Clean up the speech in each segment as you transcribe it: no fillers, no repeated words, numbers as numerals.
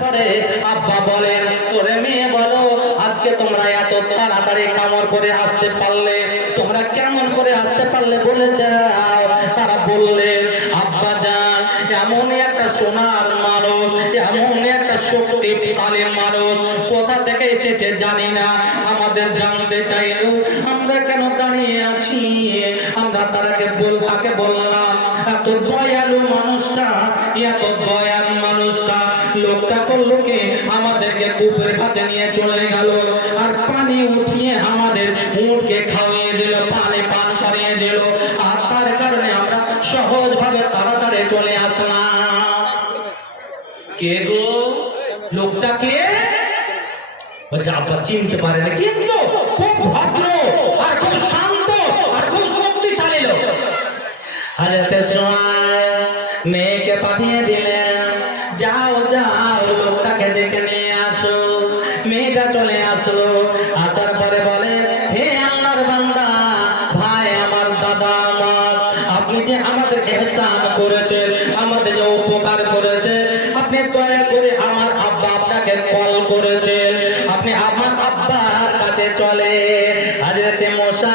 পরে আব্বা বলেন, ওরে মেয়ে বলো, আজকে তোমরা এত তাড়াতাড়ি কামড় করে আসতে পারলে, তোমরা কেমন করে আসতে পারলে বলে দাও। তারা বললেন, আব্বা জান, এমন একটা সোনার মানুষ, এমন একটা শক্তিশালী মানুষ কোথা থেকে এসেছে জানি না, আমাদের জানতে চাইলো, আমরা কেন দাঁড়িয়ে আছি। আমরা তাকে বললাম, এত দয়ালু মানুষটা, এত দয়াল মানুষটা লোকটা করলো কি, আমাদেরকে কূপের কাছে নিয়ে চলে গেল আর পানি উঠিয়ে আমাদের উটকে খাওয়িয়ে দিল, পানি পান করিয়ে দিল, আর তার কারণে আমরা সহজভাবে তাড়াতাড়ি চলে আসলাম। কে গো? লোকটা কে? বলছে আব্বা চিনতে পারে না, কিন্তু খুব ভদ্র আর খুব শান্ত আর খুব শক্তিশালী লোক। হাজরতে সুমাইয়া মেয়েকে পাঠিয়ে দিলেন, যাও যাও লোকটাকে দেখে নিয়ে আসো। মেয়েটা চলে আসলো, আসার পরে বলে, হে আল্লাহর বান্দা, ভাই আমার, দাদা আমার, আপনি যে আমাদের ইহসান করেছেন, আমাদের যে উপকার করেছেন, আপনি দয়া করে আমার আব্বা আপনাকে কল করেছেন, আপনি আমার আব্বার কাছে চলে। হযরতে মুসা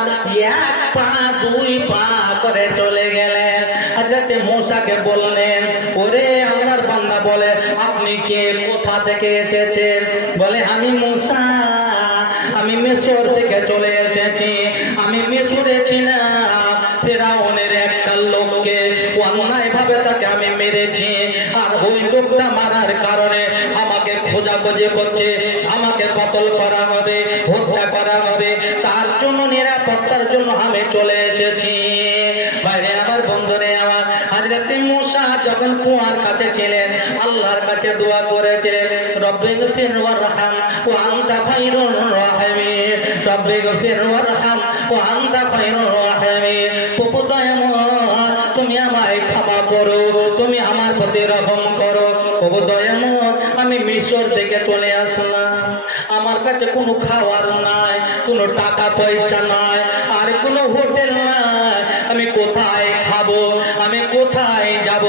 এক পা দুই পা করে চলে গেলেন। হযরতে মুসাকে বললেন, ওরে আল্লাহর বান্দা, বলে আপনি কে, কোথা থেকে এসেছেন? বলে আমি মুসা, আমি মিশর থেকে চলে এসেছি। আমি মিশরে ছিলাম, ফেরাউনের একটা লোককে অন্যায়ভাবে তাকে আমি মেরেছি, আর ওই লোকটা মারার কারণে আমাকে খোঁজাখুঁজি করছে, আমাকে কতল করা হবে, হত্যা করা হবে, তার জন্য নিরাপত্তার জন্য আমি চলে এসেছি। বাইরে আমার বন্ধুরে আমার, হযরতে মুসা যখন কুয়ার কাছে ছিলেন, আল্লাহর কাছে দোয়া করেছিলেন, রব্বিগফির ওয়ারহাম ওয়া আনতা খায়রুর রাহিমিন, রব্বিগফির ওয়ারহাম ওয়া আনতা খায়রুর রাহিমিন। প্রভু দয়াময়, তুমি আমায় ক্ষমা করো, তুমি আমার প্রতি রহম করো। প্রভু দয়াময়, আমি মিশর থেকে চলে আসলাম, আমার কাছে কোনো খাওয়ার নাই, কোনো টাকা পয়সা নাই, আর কোনো হোটেল নাই, আমি কোথায় খাবো, আমি কোথায় যাব,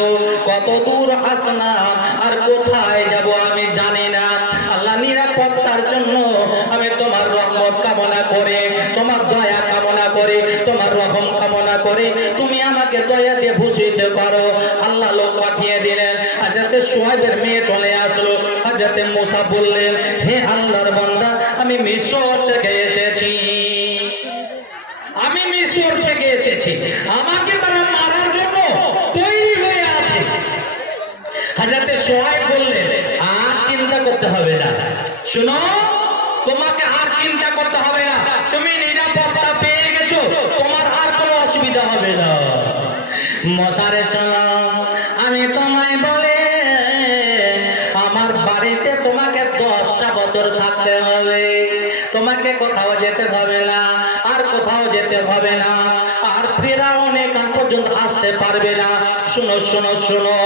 কত দূর আসলাম আর কোথায় যাব আমি জানি না। আল্লাহ, নিরাপত্তার জন্য আমি তোমার রহমত কামনা করে, তোমার দয়া কামনা করে, তোমার রহম কামনা করে, তুমি আমাকে দয়া দিয়ে ভূষিত করো। আল্লাহ লোক পাঠিয়ে দিলেন। হযরতে শুআয়বের মেয়ে চলে আসলো। হযরতে মুসা বললেন, হে আল্লাহর বান্দা, আমি মিশর থেকে এসেছি, আমি মিশর থেকে এসেছি, আমাকে তারা মারার জন্য তৈরি হয়ে আছে। হযরতে শুআয়ব বললেন, আর চিন্তা করতে হবে না, শোনো, তোমাকে আর চিন্তা করতে হবে না, তুমি নিরাপত্তা পেয়ে গেছো, তোমার আর কোনো অসুবিধা হবে না। মশারে সালাম, আমি তোমায় বলে আমার বাড়িতে তোমাকে 10টা বছর থাকতে হবে, তোমাকে কোথাও যেতে হবে না, আর কোথাও যেতে হবে না, আর ফেরাউন এখান পর্যন্ত আসতে পারবে না। শোনো শোনো শোনো,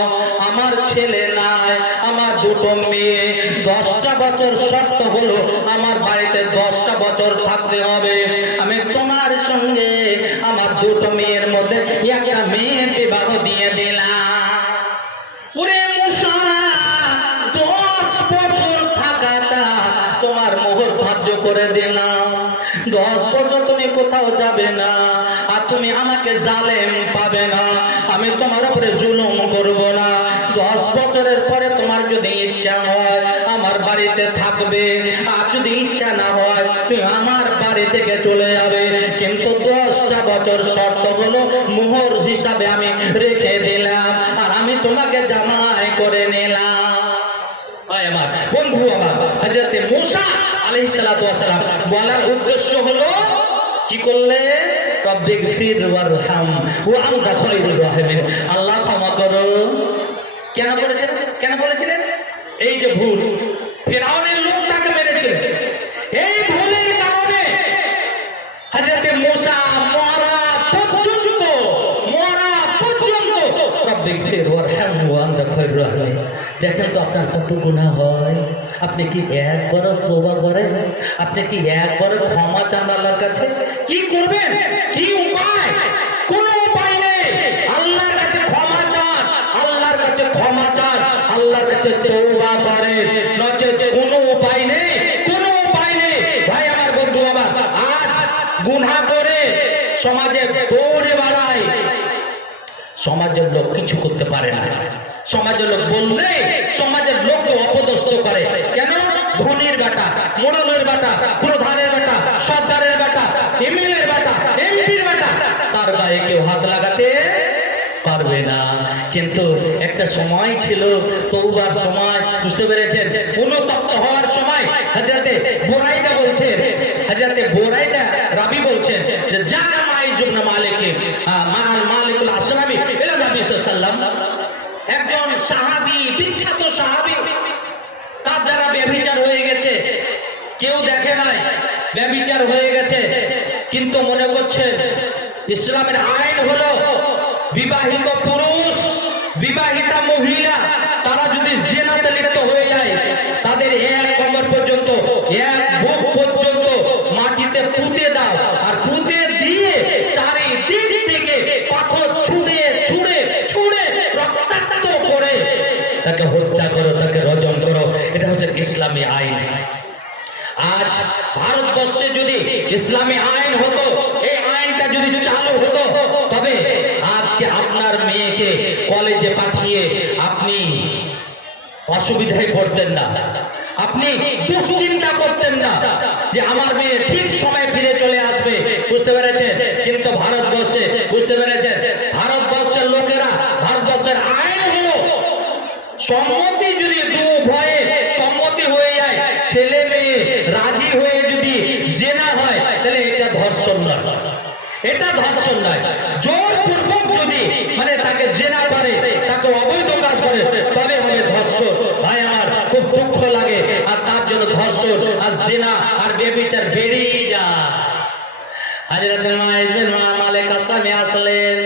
আমার ছেলে নাই, আমার দুটো মেয়ে, 10টা বছর শর্ত হলো আমার বাড়িতে 10টা বছর থাকতে হবে। আমি তোমার সঙ্গে আমার দুটো মেয়ের মধ্যে একটা মেয়ের বিবাহ দিয়ে দিলাম। ওরে মুসা, 10 বছর থাকাটা তোমার মোহর ধার্য করে দিলাম, 10 বছর তুমি কোথাও যাবে না, আর তুমি আমাকে জালেম পাবে না, আমি তোমার উপরে জুলুম করব না। 10 বছরের পরে তোমার যদি ইচ্ছা হয় আমার বাড়িতে থাকবে, আর যদি ইচ্ছা না হয় তুমি আমার বাড়ি থেকে চলে যাবে, কিন্তু 10টা বছর শর্ত হলো মোহর হিসাবে আমি রেখে দিলাম, আর আমি তোমাকে জামাই করে নিলাম। আমার বন্ধু, আমার হযরতে মুসা আলাইহিস সালাতু ওয়াস সালাম বলার উদ্দেশ্য হলো, কি করলে, রব্বিগফির ওয়ারহাম ওয়া আনতা খায়রুর রাহিমিন, আল্লাহ ক্ষমা করো। কেন করেছেন, কেন বলেছিলেন? এই যে ভুল, ফেরাউনের লোকটাকে মেরেছিলেন, এই ভুলের কারণে হযরতে মুসা মরা পর্যন্ত রব্বিগফির ওয়ারহাম ওয়া আনতা খায়রুর রাহিমিন। দেখেন তো আপনার কত গুনাহ হয়, আপনি কি একবার তওবা করেন? আপনি কি একবার ক্ষমা চান আল্লাহর কাছে? কি করবেন, কি উপায়? কোনো উপায় নেই। আল্লাহর কাছে ক্ষমা চান, আল্লাহর কাছে ক্ষমা চান, আল্লাহ আল্লাহর কাছে তওবা করে, নচেত কোনো উপায় নেই, কোনো উপায় নেই। ভাই আমার, বন্ধু আমার, আজ গুনাহ করে সমাজে দৌড়ে বেড়ায়, সমাজের লোক কিছু করতে পারে না। সমাজের লোক বললে সমাজের লোককে অপদস্থ করে। কেন? ধনীর বেটা, মোড়লের বেটা, প্রধানের বেটা, সর্দারের বেটা, এমএলএর বেটা, এমপির বেটা, তার গায়ে কেউ হাত লাগাতে পারবে না। কিন্তু একটা সময় ছিল, তওবার সময়, বুঝতে পেরেছেন, অনুতপ্ত হওয়ার সময়। হযরতে বুরাইদা বলছেন, হযরতে বুরাইদা রাবী বলছেন যে যা মাইজ ইবনে মালিক মালিকুল আসলামী ইলা নবী সাল্লাল্লাহু আলাইহি ওয়াসাল্লাম, একজন সাহাবী, বিখ্যাত সাহাবী, তার দ্বারা ব্যভিচার হয়ে গেছে, কেউ দেখে নাই, ব্যভিচার হয়ে গেছে, কিন্তু মনে করছে ইসলামের আইন হলো বিবাহিত পুরুষ, বিবাহিতা মহিলা, তারা যদি জিনাতে লিপ্ত হয়ে যায়, তাদের এক কবর পর্যন্ত, এক বুক পর্যন্ত মাটিতে পুঁতে দাও, আর পুঁতে দিয়ে চারিদিক থেকে পাথর ছুঁড়ে ছুঁড়ে ছুঁড়ে রক্তাক্ত করে তাকে হত্যা করো, তাকে রজম করো। এটা হচ্ছে ইসলামী আইন। আজ ভারতবর্ষে যদি ইসলামী আইন হতো, এই আইনটা যদি চালু হতো, তবে আজকে আপনার মেয়েকে কলেজে পাঠিয়ে আপনি অসুবিধায় পড়তেন না, আপনি দুশ্চিন্তা করতেন না যে আমার মেয়ে ঠিক সময় ফিরে চলে আসবে, বুঝতে পেরেছেন। কিন্তু ভারতবর্ষে, বুঝতে পেরেছেন, ভারতবর্ষের লোকেরা, ভারতবর্ষের আইন হলো সম্মতি, যদি দু ভয়ে সম্মতি হয়ে যায়, ছেলে মেয়ে রাজি হয়ে যদি জেনা হয়, তাহলে এটা ধর্ষণ নয়, এটা ধর্ষণ নয়। জোরপূর্বক যদি মানে তাকে জেনা করে, তাকে অবৈধ কাজ করে, তবে হবে ধর্ষণ। ভাই আমার, খুব দুঃখ লাগে, আর তার জন্য ধর্ষণ আর জেনা আর ব্যভিচার বেড়েই যায়। হযরত মাইজ বিন মালিক আসলামী আসলেন,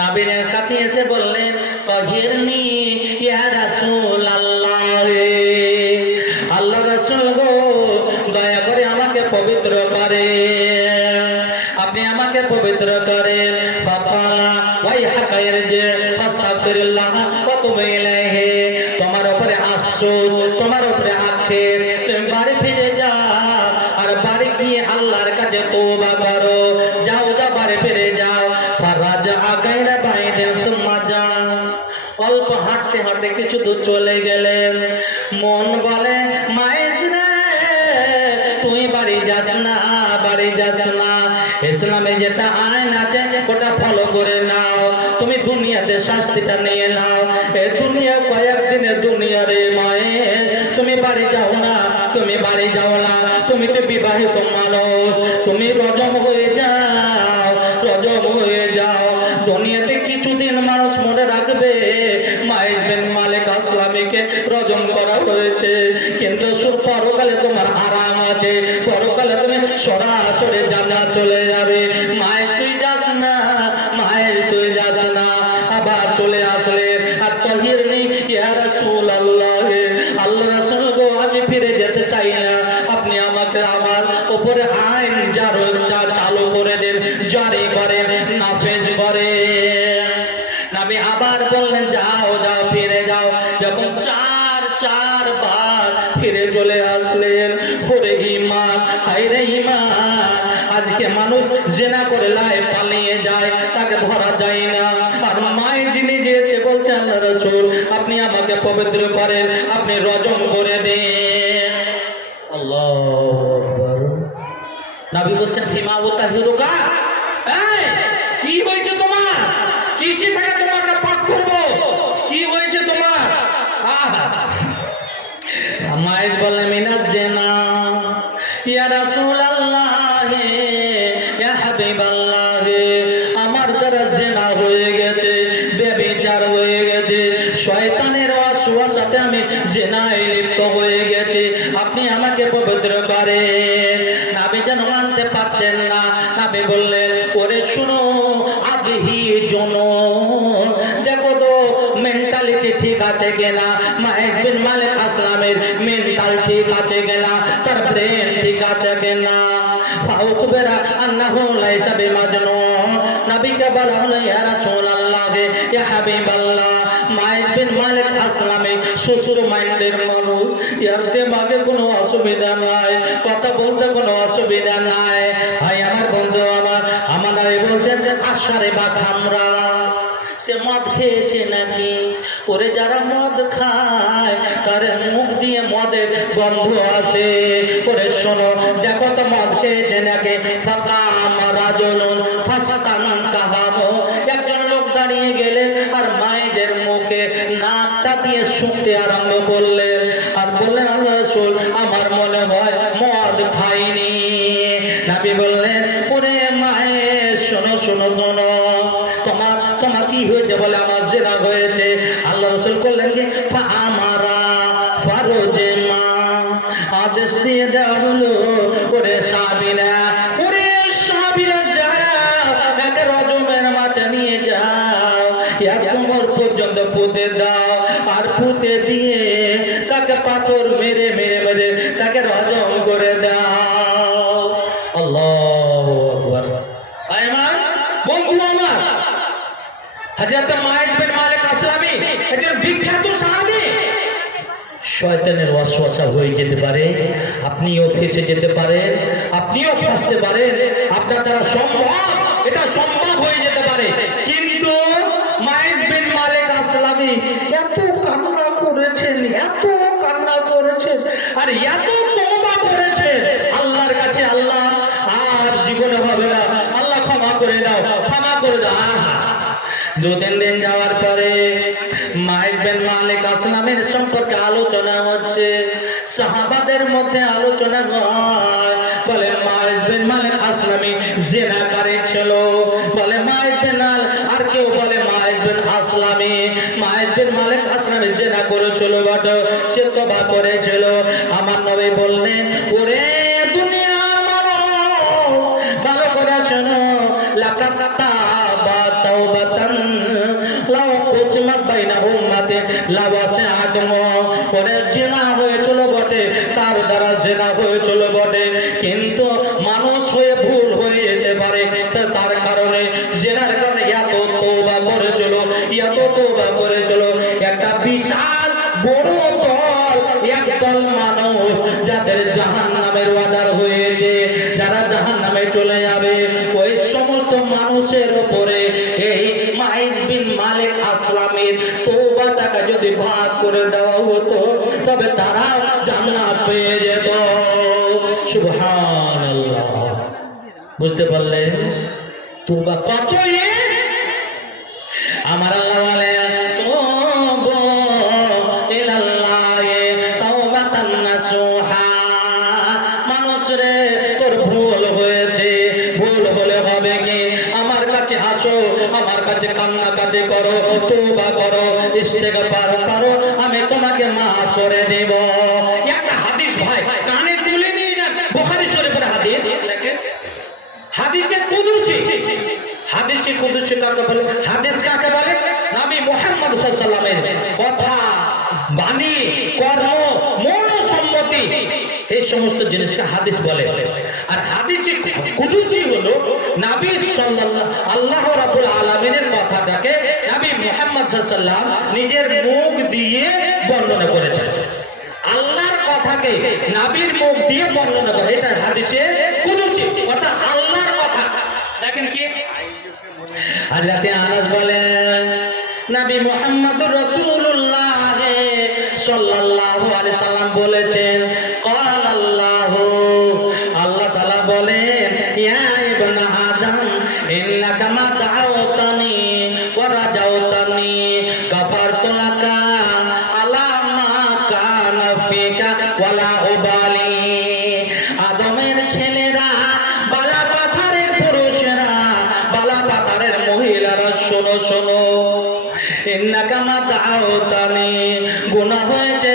নবীর কাছে এসে বললেন, তাহিরনি ইয়া রাসূলুল্লাহ, আল্লাহ রাসূল গো, দয়া করে আমাকে পবিত্র করেন, আপনি আমাকে পবিত্র করেন। ফাকালা ওয়াইহাকা ইরজি ফাস্তাগফিরুল্লাহ ওয়া তুব ইলাইহি, তোমার উপরে আফসোস, তোমার উপরে আক্ষেপ, তুমি বাড়ি ফিরে যাও, আর বাড়ি গিয়ে আল্লাহর কাছে তওবা করো। যাও, যা বাড়ি ফিরে যাও। ফারাজা গায়রা বাইদিন তুম্মা যা, অল্প হাঁটতে হাঁটতে কিছু দূর চলে গেলেন। মন বলে, মাইজ রে, তুই বাড়ি যাস না, বাড়ি যাস না, ইসলামে যেটা আইন আছে ওটা ফলো করে নাও, তুমি দুনিয়াতে শাস্তিটা নিয়ে নাও। এ দুনিয়া কয়েকদিনের দুনিয়া রে মায়ের, তুমি বাড়ি যাও না, তুমি বাড়ি যাও না, তুমি তো বিবাহিত মানুষ, তুমি রজম হয়ে যাও, রজম হয়ে যাও। দুনিয়াতে কিছুদিন মানুষ মনে রাখবে মাইজ বিন মালিক আসলামীকে রজম করা হয়েছে, কিন্তু পরকালে তোমার আরাম আছে, পরকালে তুমি সরাসরি জান্নাত চলে যাবে। মাইজ তুই যাস না, মাইজ তুই যাস না। আবার চলে আসলেন, আর তাহিরনি ইয়া রাসূলুল্লাহ, আল্লাহ রাসূল গো, আমি ফিরে যেতে চাই না, আপনি আমাকে আমার উপরে আইন যা চালু করে দেন, জারি করেন, নাফেজ করেন। নবী আবার বললেন, যাও যাও, ফিরে যাও। যখন চারবার ফিরে চলে আসলেন, ওরে ঈমান, হায়রে ঈমান, আজকে মানুষ জিনা করে লাই পালিয়ে যায়, তাকে ধরা যায় না, আর মাই যিনি যে এসে বলছে, আল্লাহ রাসূল আপনি আমাকে পবিত্র করেন, আপনি রজম করে দেন। আল্লাহু আকবার। নবী বলছেন, ফিমা উতাহিরুকা, এই কি হয়েছে তোমার, কিসে থেকে তোমাকে পাক করব, কি হয়েছে তোমার? মাইজ বলে, মিনাজ জিনা ইয়া রাসূলুল্লাহ, ইয়া হাবিবাল্লাহ, আমার দ্বারা জিনা হয়ে গেছে, ব্যভিচার হয়ে গেছে, শয়তানের ওয়াসওয়াসাতে আমি জিনায় লিপ্ত হয়ে গেছি, আপনি আমাকে পবিত্র করেন। নবী যেন মানতে পারছেন না। নবী বললেন, ওরে শুনো, আবিহি জনো, দেখো তো মেন্টালিটি ঠিক আছে কিনা, মাইজ বিন মালিক আসলামের মেন্টাল ঠিক আছে কিনা, তার ব্রেন ঠিক আছে কিনা। ফাউখবিরা আন্নাহু লাইসা বিমাজনুন, নবীকে বলা হলো, ইয়া রাসূলুল্লাহ, ইয়া হাবিবাল্লাহ, মাইজ বিন মালিক আসলামী মাইন্ডের মানুষ, ইয়ার দেমাগে কোনো অসুবিধা নাই, কথা বলতে কোনো অসুবিধা নাই। ভাই আমার, বন্ধু আমার, আমার নবী বলছেন যে আশারে বা খামরা, সে মদ খেয়েছে নাকি? ওরে যারা মদ খায় তার মুখ দিয়ে মদের গন্ধ আসে। ওরে শোনো, দেখো তো মদ খেয়েছে নাকি? ফাঁকা আমার জলুন ফাস্তান কাহামো, একজন লোক দাঁড়িয়ে গেলেন আর মায়েদের মুখে নাকটা দিয়ে শুকতে আরম্ভ করলেন আর বললেন, আল্লাহ রাসূল, আমার মনে হয় মদ খাইনি। নবী বললেন, ওরে মায়ে, শোনো শোনো শোনো, তোমার কি হয়েছে? বলে, আমার জিনা হয়েছে। আল্লাহ রাসূল বললেন কি, ফাআমারা ফারজে মা, আদেশ দিয়ে দেওয়া হলো, ওরে সাহাবীরা, ওরে সাহাবীরা, যাও একে রজমের মাঠে নিয়ে যাও, এক কোমর পর্যন্ত পুঁতে দাও, আর পুঁতে দিয়ে তাকে পাথর মেরে মেরে মেরে তাকে রজম করে দাও। আল্লাহু আকবার। আইমান, বন্ধু আমার, হযরত মাইজ বিন মালিক আসলামী একজন বিখ্যাত সাহাবী। শয়তানের ওয়াসওয়াসা হয়ে যেতে পারে, আপনিও ফেঁসে যেতে পারেন, আপনিও ফাঁসতে পারেন, আপনার দ্বারা সম্ভব, এটা সম্ভব হয়ে যেতে পারে। কিন্তু মাইজ বিন মালিক আসলামী এত কান্না করেছেন, এত কান্না করেছেন, আর এত তওবা করেছেন আল্লাহর কাছে, আল্লাহ আর জীবনে হবে না, আল্লাহ ক্ষমা করে দাও, ক্ষমা করে দাও। দু তিন দিন যাওয়ার পরে মাইজ বিন মালিক আসলামের সম্পর্কে আলোচনা হচ্ছে, সাহাবাদের মধ্যে আলোচনা হয়। বলে, মাইজ বিন মালিক আসলামী জিনাকারী ছিল। বলে, মাইজ বিন আর কেউ বলে মাইজ বিন আসলামী, মাইজ বিন মালিক আসলামী জিনা করেছিল, বাট সে তওবা করেছিল। আমার নবী বললেন, ওরে দুনিয়ার মানুষ, ভালো করে শোনো, লাকাত তাবা তাওবাতান লাউ কুসিমাত বাইনা উম্মাতি লাওয়াসিআতুম, ওরে জিনা হয়েছিল বটে, তার দ্বারা জিনা হয়েছিল বটে, কিন্তু মানুষ হয়ে ভুল হয়ে যেতে পারে, তার কারণে জিনার কারণে এত তওবা করেছিল, এত তওবা করেছিল। একটা বিশাল বড় দল, একদল মানুষ যাদের জাহান্নামের ওয়াদার হয়েছে, যারা জাহান্নামে চলে যাবে, ওই সমস্ত মানুষের উপরে এই মাইজ বিন মালিক আসলামের তওবাটাকে যদি ভাগ করে দেওয়া হতো, তবে তারা জান্নাত পেয়ে যেত। সুবহানাল্লাহ। বুঝতে পারলেন তওবা কত? আমার আল্লাহ বলে, তুবু ইলাল্লাহি তাওবাতান নাসুহা। মানুষ রে, তোর ভুল হয়েছে, ভুল হলে হবে কি, আমার কাছে আসো, আমার কাছে কান্নাকাটি করো, তওবা করো, ইস্তেগফার করো, আমি তোমাকে মাফ করে দেব। একটা হাদিস ভাই কানে তুলে নিয়ে যান, বুখারী শরীফের হাদিস, দেখেন, হাদিসে কুদসি। হাদিসে কুদসি কাকে বলে? হাদিস কাকে বলে? নবী মুহাম্মদ সাল্লাল্লাহু আলাইহি ওয়াসাল্লামের কথা, বাণী, কর্ম, মনোসম্মতি, এই সমস্ত জিনিসকে হাদিস বলে। আর হাদিসে কুদসি হলো নবী সাল্লাল্লাহু আল্লাহ রাব্বুল আলামিনের কথাটাকে নবী মুহাম্মদ সাল্লাল্লাহু আলাইহি ওয়াসাল্লাম নিজের মুখ দিয়ে বর্ণনা করেছেন। আল্লাহর কথাকে নবীর মুখ দিয়ে বর্ণনা করে, এটা হাদিসে কুদসি, অর্থাৎ আল্লাহর কথা। দেখেন কি, হযরত আনাস বলেন, নবী মুহাম্মদুর রাসূলুল্লাহ সাল্লাল্লাহু আলাইহি সাল্লাম বলেছেন, ক্বাল আল্লাহু, আল্লাহ তাআলা বলেন, ইয়া ইবনা আদম ইন্নাকা মা দাআওতানি ওয়া রাজাওতানি গাফারতু লাকা আলা মা কানা ফিকা ওয়ালা উবালি। আদমের ছেলেরা, বালা পাথারের পুরুষেরা, বালা পাথারের মহিলারা, শোনো শোনো, ইন্নাকা মা দাআওতানি, গুনাহ হয়েছে,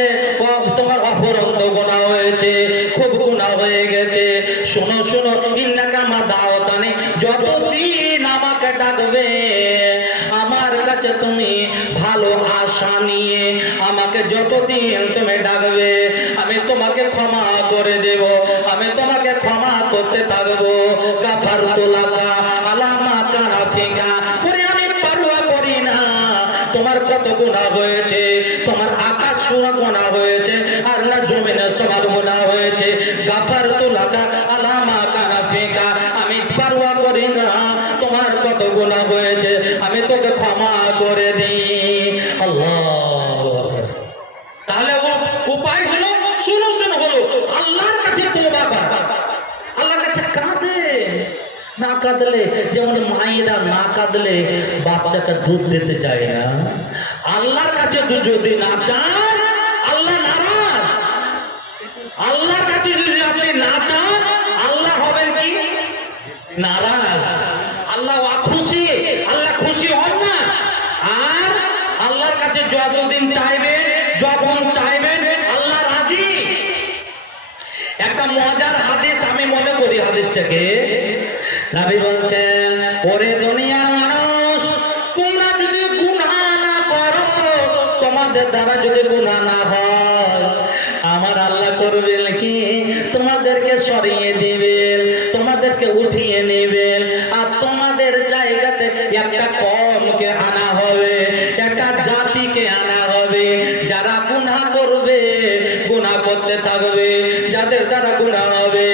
তোমার অপরন্ত গুনাহ হয়েছে, খুব গুনাহ হয়ে গেছে, শোনো শোনো, ইন্নাকা মা দাআওতানি, যতদিন আমাকে ডাকবে, আমার কাছে তুমি ভালো আশা নিয়ে আমাকে যতদিন তুমি ডাকবে, আমি তোমাকে ক্ষমা করে দেব। না কাঁদলে, যেমন মায়েরা না কাঁদলে বাচ্চাটা দুধ দিতে চায় না। আল্লাহর কাছে যদি না চান, আল্লাহ নারাজ। আল্লাহর কাছে যদি আপনি না চান, আল্লাহ হবেন কি নারাজ। আল্লাহ খুশি, আল্লাহ খুশি হন না। আর আল্লাহর কাছে যতদিন চাইবেন, যখন চাইবেন, আল্লাহ রাজি। একটা মজার হাদিস আমি মনে করি, হাদিসটাকে নবী বলছেন, ওরে দুনিয়ার মানুষ, তোমরা যদি গুনাহ না করো, তোমাদের দ্বারা যদি গুনাহ না হয়, আমার আল্লাহ করবেন কি, তোমাদেরকে সরিয়ে দিবেন, তোমাদেরকে উঠিয়ে নেবেন, আর তোমাদের জায়গাতে একটা কমকে আনা হবে, একটা জাতিকে আনা হবে, যারা গুনাহ করবে, গুনাহ করতে থাকবে, যাদের দ্বারা গুনাহ হবে,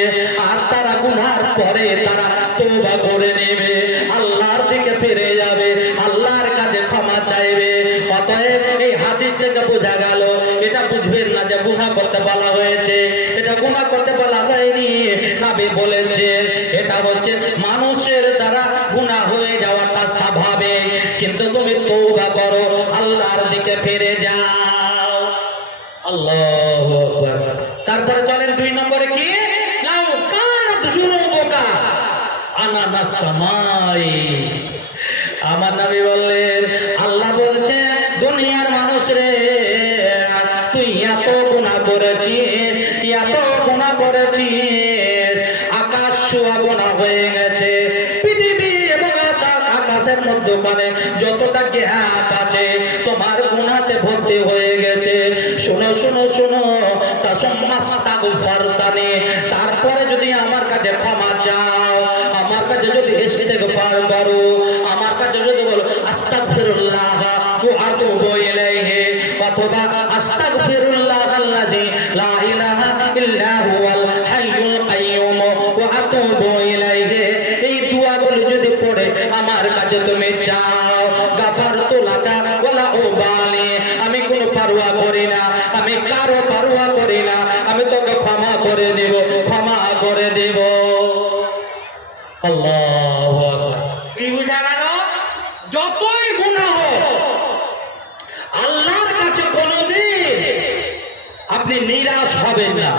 আর তারা গুনার পরে তারা তওবা করে নেবে, আল্লাহর দিকে ফিরে যাবে, আল্লাহর কাছে ক্ষমা চাইবে। অতএব এই হাদিস থেকে বোঝা গেল, এটা বুঝবেন না যে গুনাহ করতে বলা হয়েছে, এটা গুনাহ করতে বলা হয়নি। নবী বলেছেন এটা হচ্ছে মানুষের দ্বারা গুনাহ হয়ে যাওয়াটা স্বাভাবিক, কিন্তু তুমি তওবা করো, আল্লাহর দিকে ফিরে যাও। আল্লাহু আকবার। তারপরে চলেন 2 নম্বরে কি, লাউ কানাত যুনুবুকা আনানাস সামাই। আমার নবী বললেন, আল্লাহ বলছেন, দুনিয়ার মানুষ রে, তুই এত গুনাহ করেছিস, এত গুনাহ করেছিস, আকাশ ছোঁয়া গুনাহ হয়ে গেছে। পৃথিবী এবং আকাশের মধ্যখানে যতটা গ্যাপ আছে, তোমার গুনাহতে ভর্তি হয়ে গেছে। শোনো শোনো শোনো, তারপরে যদি আমার কাছে ক্ষমা চাও, আমার কাছে যদি ইস্তেগফার করো, আমার কাছে যদি বলো আস্তাগফিরুল্লাহ ওয়া আতুবু ইলাইহি, অথবা আস্তাগফিরুল্লাহ আল্লাযী লা ইলাহা ইল্লা হুয়াল হাইয়ুল কাইয়্যুম ওয়া আতুবু ইলাইহি, এই দোয়াগুলো যদি পড়ে আমার কাছে তুমি চাও, গাফারতু লাকা ওয়ালা উবালি, আমি কোনো পারওয়া করি না, আমি কারো পারওয়া করি না, আমি তোকে ক্ষমা করে দেব, ক্ষমা করে দেব। আল্লাহু আকবার। কি বুঝা গেল? যতই গুনাহ হোক, আল্লাহর কাছে কোনোদিন আপনি নিরাশ হবেন না।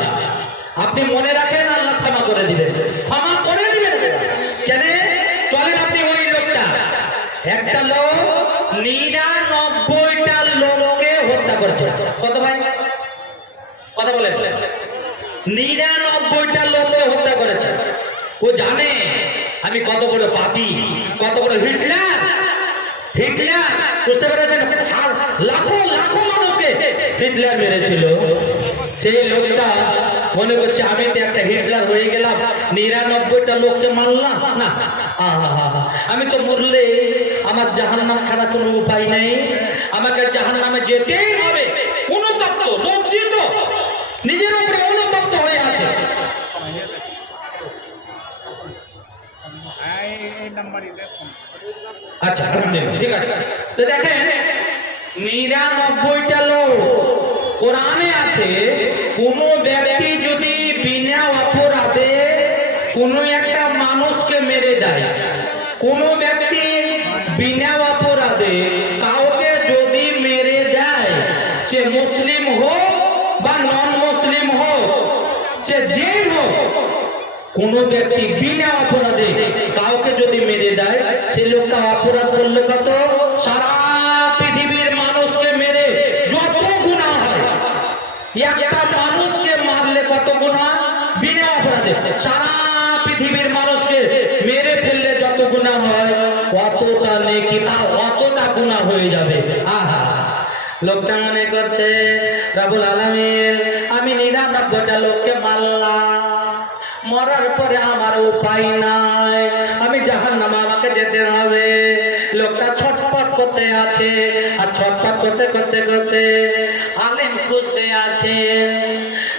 আপনি মনে রাখেন, আল্লাহ ক্ষমা করে দিবেন, ক্ষমা করে দিবেন। জানে চলেন আপনি ওই লোকটা, একটা লোক 99টা লোককে হত্যা করেছে। কত ভাই? কথা বলেন। 99টা লোককে হত্যা করেছে। ও জানে আমি কত বড় পাপী, কত বড় হিটলার। হিটলার বুঝতে পেরেছেন, লাখো লাখো মানুষকে হিটলার মেরেছিল। সেই লোকটা মনে করছে আমি তো একটা হিটলার হয়ে গেলাম, 99টা লোককে মারলাম না, আমি তো মরলে আমার জাহান্নাম ছাড়া কোনো উপায় নেই, আমাকে জাহান্নামে যেতেই হবে। অনুতপ্ত, লজ্জিত, নিজের উপরে অনুতপ্ত হয়ে আছে। আচ্ছা ঠিক আছে। তো দেখেন 99টা লোক, কোরআনে আছে কোন ব্যক্তি যদি বিনা অপরাধে কোন একটা মানুষকে মেরে দেয়, কোন ব্যক্তি বিনা অপরাধে কাউকে যদি মেরে দেয়, সে মুসলিম হোক বা নন মুসলিম হোক, সে যেই হোক, কোন ব্যক্তি বিনা অপরাধে কাউকে যদি মেরে দেয়, সে লোকটা অপরাধ করলে কত? সারা পৃথিবীর মানুষকে মেরে যত গুনাহ হয়, একটা মানুষকে মারলে কত গুনাহ? বিনা অপরাধে সারা পৃথিবীর মানুষকে মেরে ফেললে যত গুনাহ হয়, অতটা নেকি, তা অতটা গুনাহ হয়ে যাবে। আহা, লোকটা মনে করছে রব্বুল আলামিন, আমি 99টা লোককে মারলাম, মরার পরে আমার উপায় নাই, আমি জাহান্নামে আমাকে যেতে হবে। লোকটা ছটফট করতে আছে, আর ছটফট করতে করতে করতে আলেম খুঁজতে আছে।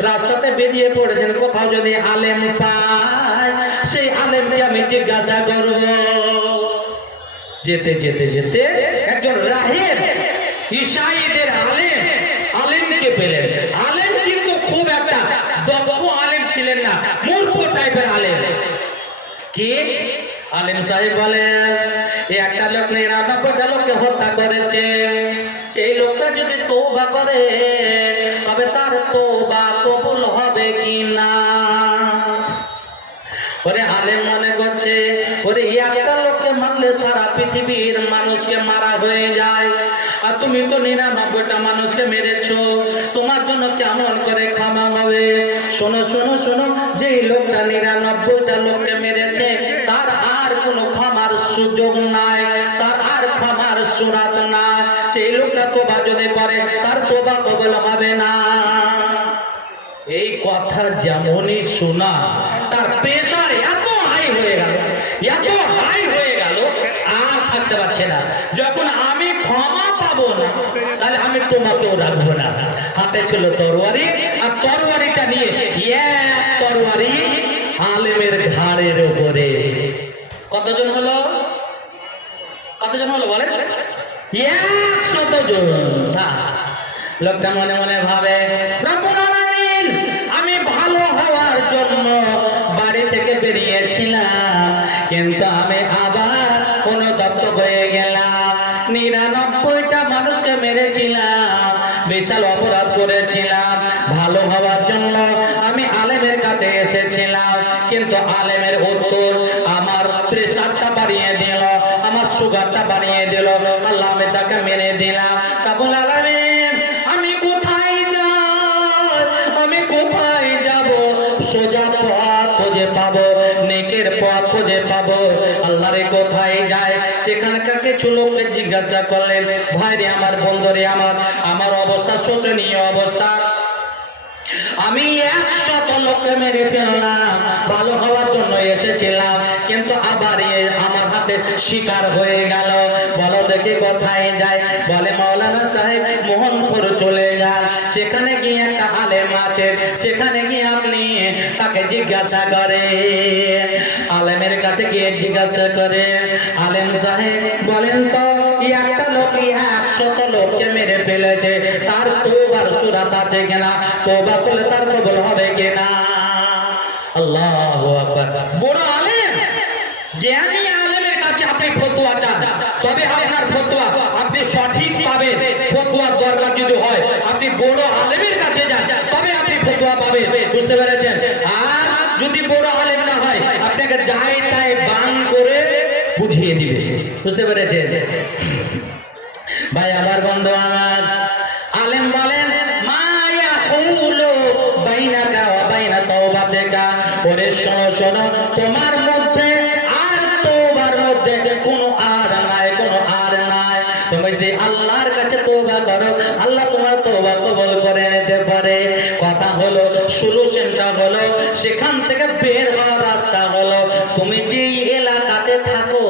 রাস্তাতে বেরিয়ে পড়েছেন, কোথাও যদি আলেম পায়, সেই আলেমকে আমি জিজ্ঞাসা করব। যেতে যেতে যেতে একজন রাহিব, ঈসাইদের আলেম, আলেমকে পেলেন। আলেম কিন্তু খুব একটা দক্ষ আলেম ছিলেন না, মূর্খ টাইপের আলেম। কি আলিম সাহেব বলেন একটা লোক 99টা লোককে হত্যা করেছে, সেই লোকটা যদি তওবা করে তবে তার তওবা কবুল হবে কি না? ওরে আলেম মনে করছে ওরে একটা লোককে মারলে সারা পৃথিবীর মানুষকে মারা হয়ে যায়, আর তুমি তো 99টা মানুষকে মেরেছো, তোমার জন্য কেমন করে ক্ষমা হবে? শোনো শোনো শোনো, যেই লোকটা 99টা লোককে মেরেছে তার আর কোনো ক্ষমার সুযোগ নাই, তার আর ক্ষমার সুরাত নাই। সেই লোকটা তোবা যদি করে তার তোবা কবুল হবে না। এই কথা যেমনই শোনা তার প্রেসার এত হাই হয়ে গেল, এত হাই হয়ে গেল, আর থাকতে পারছে না। যখন আমি ক্ষমা পাবো না তাহলে আমি তোমাকেও রাখবো না। হাতে ছিল তরবারি, আর তরবারিটা নিয়ে এক তরবারি আলেমের ঘাড়ের উপরে। কতজন হলো? কতজন হলো বলেন? 100 জন। লোকটা মনে মনে ভাবে আমি ভালো হওয়ার জন্য বাড়ি থেকে বেরিয়েছিলাম, কিন্তু আমি আবার অনুতপ্ত হয়ে গেলাম। 99টা মানুষকে মেরেছিলাম, বিশাল অপরাধ করেছিলাম। ভালো হওয়ার জন্য আমি আলেমের কাছে এসেছিলাম, কিন্তু আলেমের উত্তর আমার প্রেসারটা বাড়িয়ে দিল, আমার সুগারটা বাড়িয়ে দিল। আল্লাহ আমি তাকে মেরে দিলাম। কাবুল আলামিন আমি কোথায় যাই, আমি কোথায় যাব? সোজা পথ খুঁজে পাবো, নেকের পথ খুঁজে পাবো। আল্লাহরে কোথায় যায়? সেখানকার কিছু লোককে জিজ্ঞাসা করলেন, ভাই রে আমার, বন্ধুরে আমার, আমার অবস্থা শোচনীয় অবস্থা। আমি 100 লোককে মেরে ফেললাম, ভালো হওয়ার জন্য এসেছিলাম, কিন্তু আবার আমার হাতে শিকার হয়ে গেল। বলো দেখি কোথায় যায়? বলে মাওলানা সাহেব মোহনপুর চলে যান, সেখানে গিয়ে একটা আলেম আছে, সেখানে গিয়ে আপনি তাকে জিজ্ঞাসা করে। আলেমের কাছে গিয়ে জিজ্ঞাসা করে, আলেম সাহেব বলেন তো একটা লোক 100 লোককে মেরে ফেলেছে, তার তওবার সুরাত আছে কিনা? তওবা করলে তার কবুল হবে কিনা? আল্লাহু আকবার। বড় আলেম, জ্ঞানী আলেমের কাছে আপনি ফতোয়া চান, তবে আপনার ফতোয়া আপনি সঠিক পাবেন। ফতোয়ার দরকার যদি হয় আপনি বড় আলেমের কাছে যান, তবে আপনি ফতোয়া পাবেন। বুঝতে পেরেছেন? আর যদি বড় আলেম না হয় আপনাকে যাই তাই বান করে বুঝিয়ে দিবে। বুঝতে পেরেছেন ভাই আমার, বন্ধু আমার? আলেম বলেন মায়া হুলু বাইনাকা ওয়া বাইনা তাওবাতিকা। ওরে শোনো শোনো, তোমার মধ্যে আর তওবার মধ্যে কোনো আর নাই, কোনো আর নাই। তুমি যদি আল্লাহর কাছে তওবা করো, আল্লাহ তোমার তওবা কবুল করে নিতে পারে। কথা হলো, সলিউশনটা হলো, সেখান থেকে বের হওয়ার রাস্তা হলো তুমি যেই এলাকাতে থাকো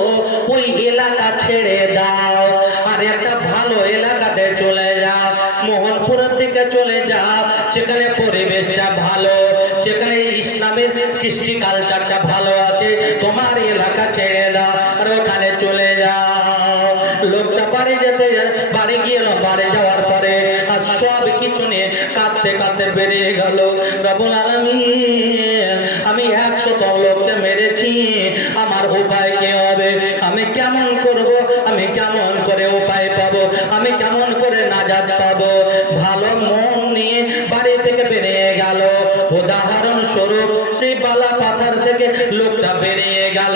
ওই এলাকা ছেড়ে দাও, আর একটা ভালো এলাকাতে চলে যাও। মোহনপুরের দিকে চলে যাও, সেখানে পরিবেশটা ভালো, সেখানে ইসলামের কৃষ্টি কালচারটা ভালো আছে। তোমার এলাকা ছেড়ে দাও আর ওখানে চলে যাও। লোকটা বাড়ি যেতে বাড়ি গিয়ে বাড়ি যাওয়ার পরে আর সব কিছু নিয়ে কাঁদতে কাঁদতে বেরিয়ে গেল। রব্বুল আলামিন আমি 100 লোককে মেরেছি, আমার উপায় কি হবে? আমি কেমন করব? আমি কেমন করে উপায় পাবো? আমি কেমন করে নাজাত পাবো? ভালো মন নিয়ে বাড়ি থেকে বেরিয়ে গেল। উদাহরণ স্বরূপ সেই বালা পাথর থেকে লোকটা বেরিয়ে গেল।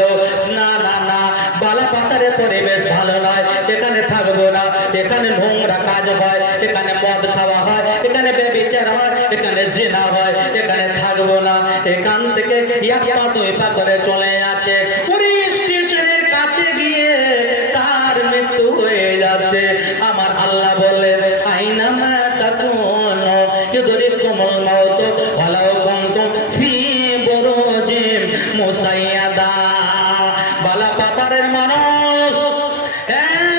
না না না, বালা পাথরের পরিবেশ ভালো নয়, এখানে থাকবো না, এখানে নোংরা কাজ হয়, এখানে মদ খাওয়া হয়, এখানে ব্যভিচার হয়, এখানে জিনা হয়, এখানে থাকবো না। এখান থেকে এক পা 2 পা করে চলে যাচ্ছে। ওই স্টেশনের কাছে গিয়ে তার মৃত্যু হয়ে যাচ্ছে। আমার আল্লাহ বললেন আইনা মা তাকুনু ইউদরিকুমুল মাউত ওয়ালাউ কুনতুম ফি বুরুজিম মুসাইয়াদা। বালা পাথরের মানুষ,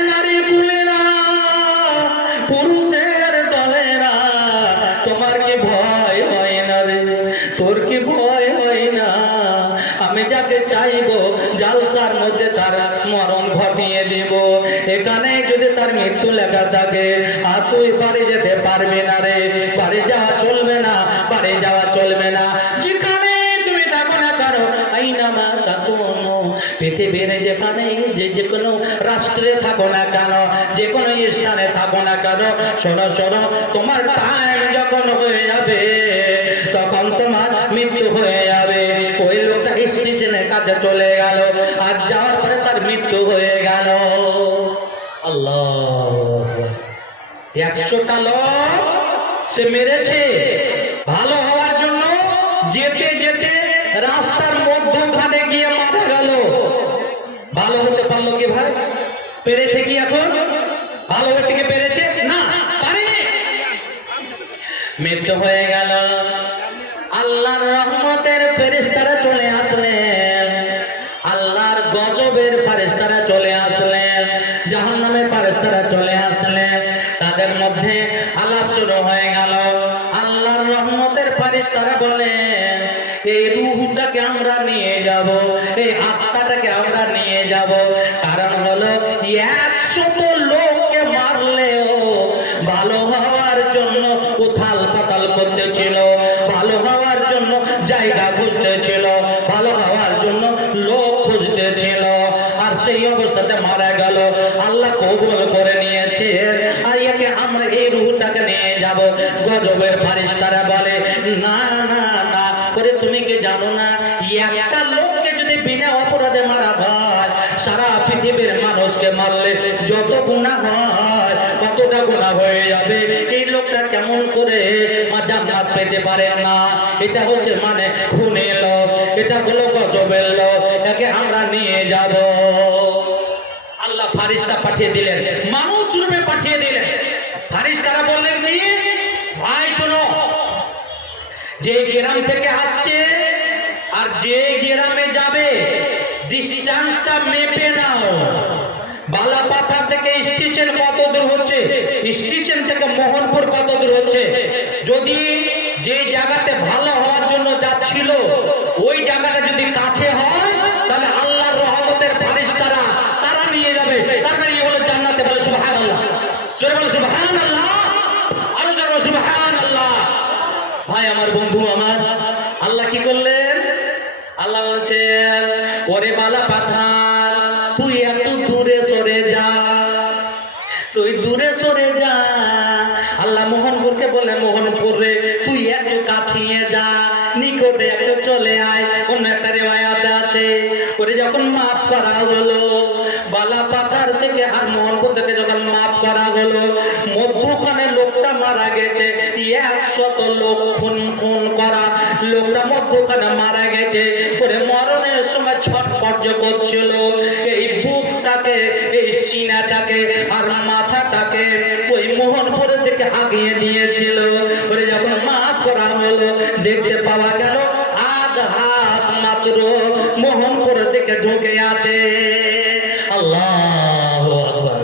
নারী কুলেরা, পুরুষের দলেরা, তোমার কি ভয় হয় না রে? তোর কি ভয় হয় না? আমি যাকে চাইবো জালসার মধ্যে তার মরণ ঘটিয়ে দিব। এখানে যদি তার মৃত্যু লেখা থাকে আর তুই বাড়ি যেতে পারবি না রে, বাড়ি যাওয়া চলবে না, বাড়ি যাওয়া চলবে না। যেখানে তুমি থাকো না কারো আইনামা তাকুনু পৃথিবীর যেখানে যে কোনো রাষ্ট্রে থাকো না কেন, যে কোনো স্থানে থাকো না কেন, শোনো শোনো, তোমার টাইম যখন হয়ে যাবে তখন তোমার মৃত্যু হয়ে যাবে। ওই লোকটা স্টেশনের কাছে চলে গেল, আর যাওয়ার পরে তার মৃত্যু হয়ে গেল। আল্লাহ, 100টা লোক সে মেরেছে ভালো হওয়ার জন্য, যেতে যেতে রাস্তার মধ্যখানে গিয়ে মারা গেল। ভালো হতে পারলো কি ভাই? পেরেছে কি এখন ভালো হতে কি পেরেছে? না, পারেনি। মৃত্যু হয়ে গেল। আল্লাহর রহমতের ফেরেশতারা চলে আসলেন, আল্লাহর গজবের ফেরেশতারা চলে আসলেন, জাহান্নামের ফেরেশতারা চলে আসলেন। তাদের মধ্যে আলাপ শুরু হয়ে গেল। আল্লাহর রহমতের ফেরেশতারা বলেন, এই রূহটাকে আমরা নিয়ে যাব, এই আত্মাটাকে আমরা নিয়ে যাব। কারণ হলো 100 লোককে মারলেও ভালো হওয়ার জন্য উথাল পাতাল করতেছিল, ভালো হওয়ার জন্য জায়গা খুঁজতেছিল, ভালো হওয়ার জন্য লোক খুঁজতেছিল, আর সেই অবস্থাতে মারা গেল। আল্লাহ কবুল করে নিয়েছে, আর একে আমরা এই রূহটাকে নিয়ে যাব। গজবের ফেরেশতারা বলে, না না না, করে তুমি কি জানো না, একটা লোককে যদি বিনা অপরাধে মারা হয়, সারা পৃথিবীর মানুষকে মারলে যত গুনাহ হয় কতটা গুনাহ হয়ে যাবে। এই লোকটা কেমন করে জান্নাত পেতে পারে না? এটা হচ্ছে মানে খুনের লোক, এটা হলো গজবের লোক, একে আমরা নিয়ে যাব। আল্লাহ ফেরেশতা পাঠিয়ে দিলেন, মানুষ রূপে পাঠিয়ে দিলেন। ফেরেশতারা বললেন কি, ভাই শোনো, যে গ্রাম থেকে আসছে আর যে গ্রামে যাবে ডিস্টেন্সটা মেপে নাও। বালাপাথর থেকে স্টেশন কত দূর হচ্ছে, স্টেশন থেকে মোহনপুর কত দূর হচ্ছে। যদি যে জায়গাতে ভালো হওয়ার জন্য যাচ্ছিল ওই জায়গাটা যদি কাছে হয়, তাহলে আল্লাহর রহমতের ফেরেশতারা তারা নিয়ে যাবে, তারা নিয়ে হলো জান্নাতে। বলে সুবহানাল্লাহ, জোরে বলে সুবহানাল্লাহ, আরো জোরে বলে সুবহানাল্লাহ। ভাই আমার, বন্ধু আমার, আল্লাহ কি করলেন? আল্লাহ বলছেন, ওরে বালাপাথার, তুই একটু দূরে সরে যা, তুই দূরে সরে যা। আল্লাহ মোহনপুরকে বলে, মোহনপুর রে তুই একটু কাছিয়ে যা, নিকটে একটু চলে আয়। অন্য একটা রিওয়ায়াতে আছে, ওরে যখন মাফ করা হলো বালাপাথার থেকে আর মোহনপুর থেকে যখন মাফ করা হলো, মধ্যখানে লোকটা মারা গেছে। 100 লোক খুন করা লোকটা মধ্যখানে মারা গেছে। ওরে মরণের সময় ছটফট করছিল, এই বুকটাকে, এই সিনাটাকে আর মাথাটাকে ওই মোহনপুরের দিকে আগিয়ে দিয়েছিল। ওরে যখন মাফ করা হলো, দেখতে পাওয়া গেল আধ হাত মাত্র মোহনপুরের দিকে ঢুকে আছে। আল্লাহু আকবার।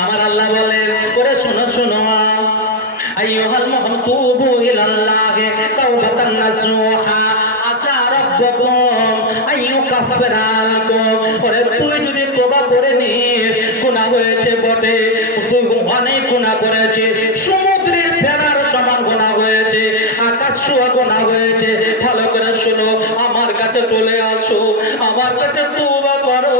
আমার আল্লাহ বলেন, ওরে শোনো শোনো, আইয়ুহাল মুহতাবু ইলাল্লাহি তাওবাতান নাসুহা আসা রাব্বুকুম আইয়ুকাফিরা আনকুম। ওরে তুই যদি তওবা করে নিস, গুনাহ হয়েছে বটে, তুই অনেক গুনাহ করেছিস, সমুদ্রের ফেনার সমান গুনাহ হয়েছে, আকাশ ছোঁয়া গুনাহ হয়েছে। ভালো করে শোনো, আমার কাছে চলে আসো, আমার কাছে তওবা করো,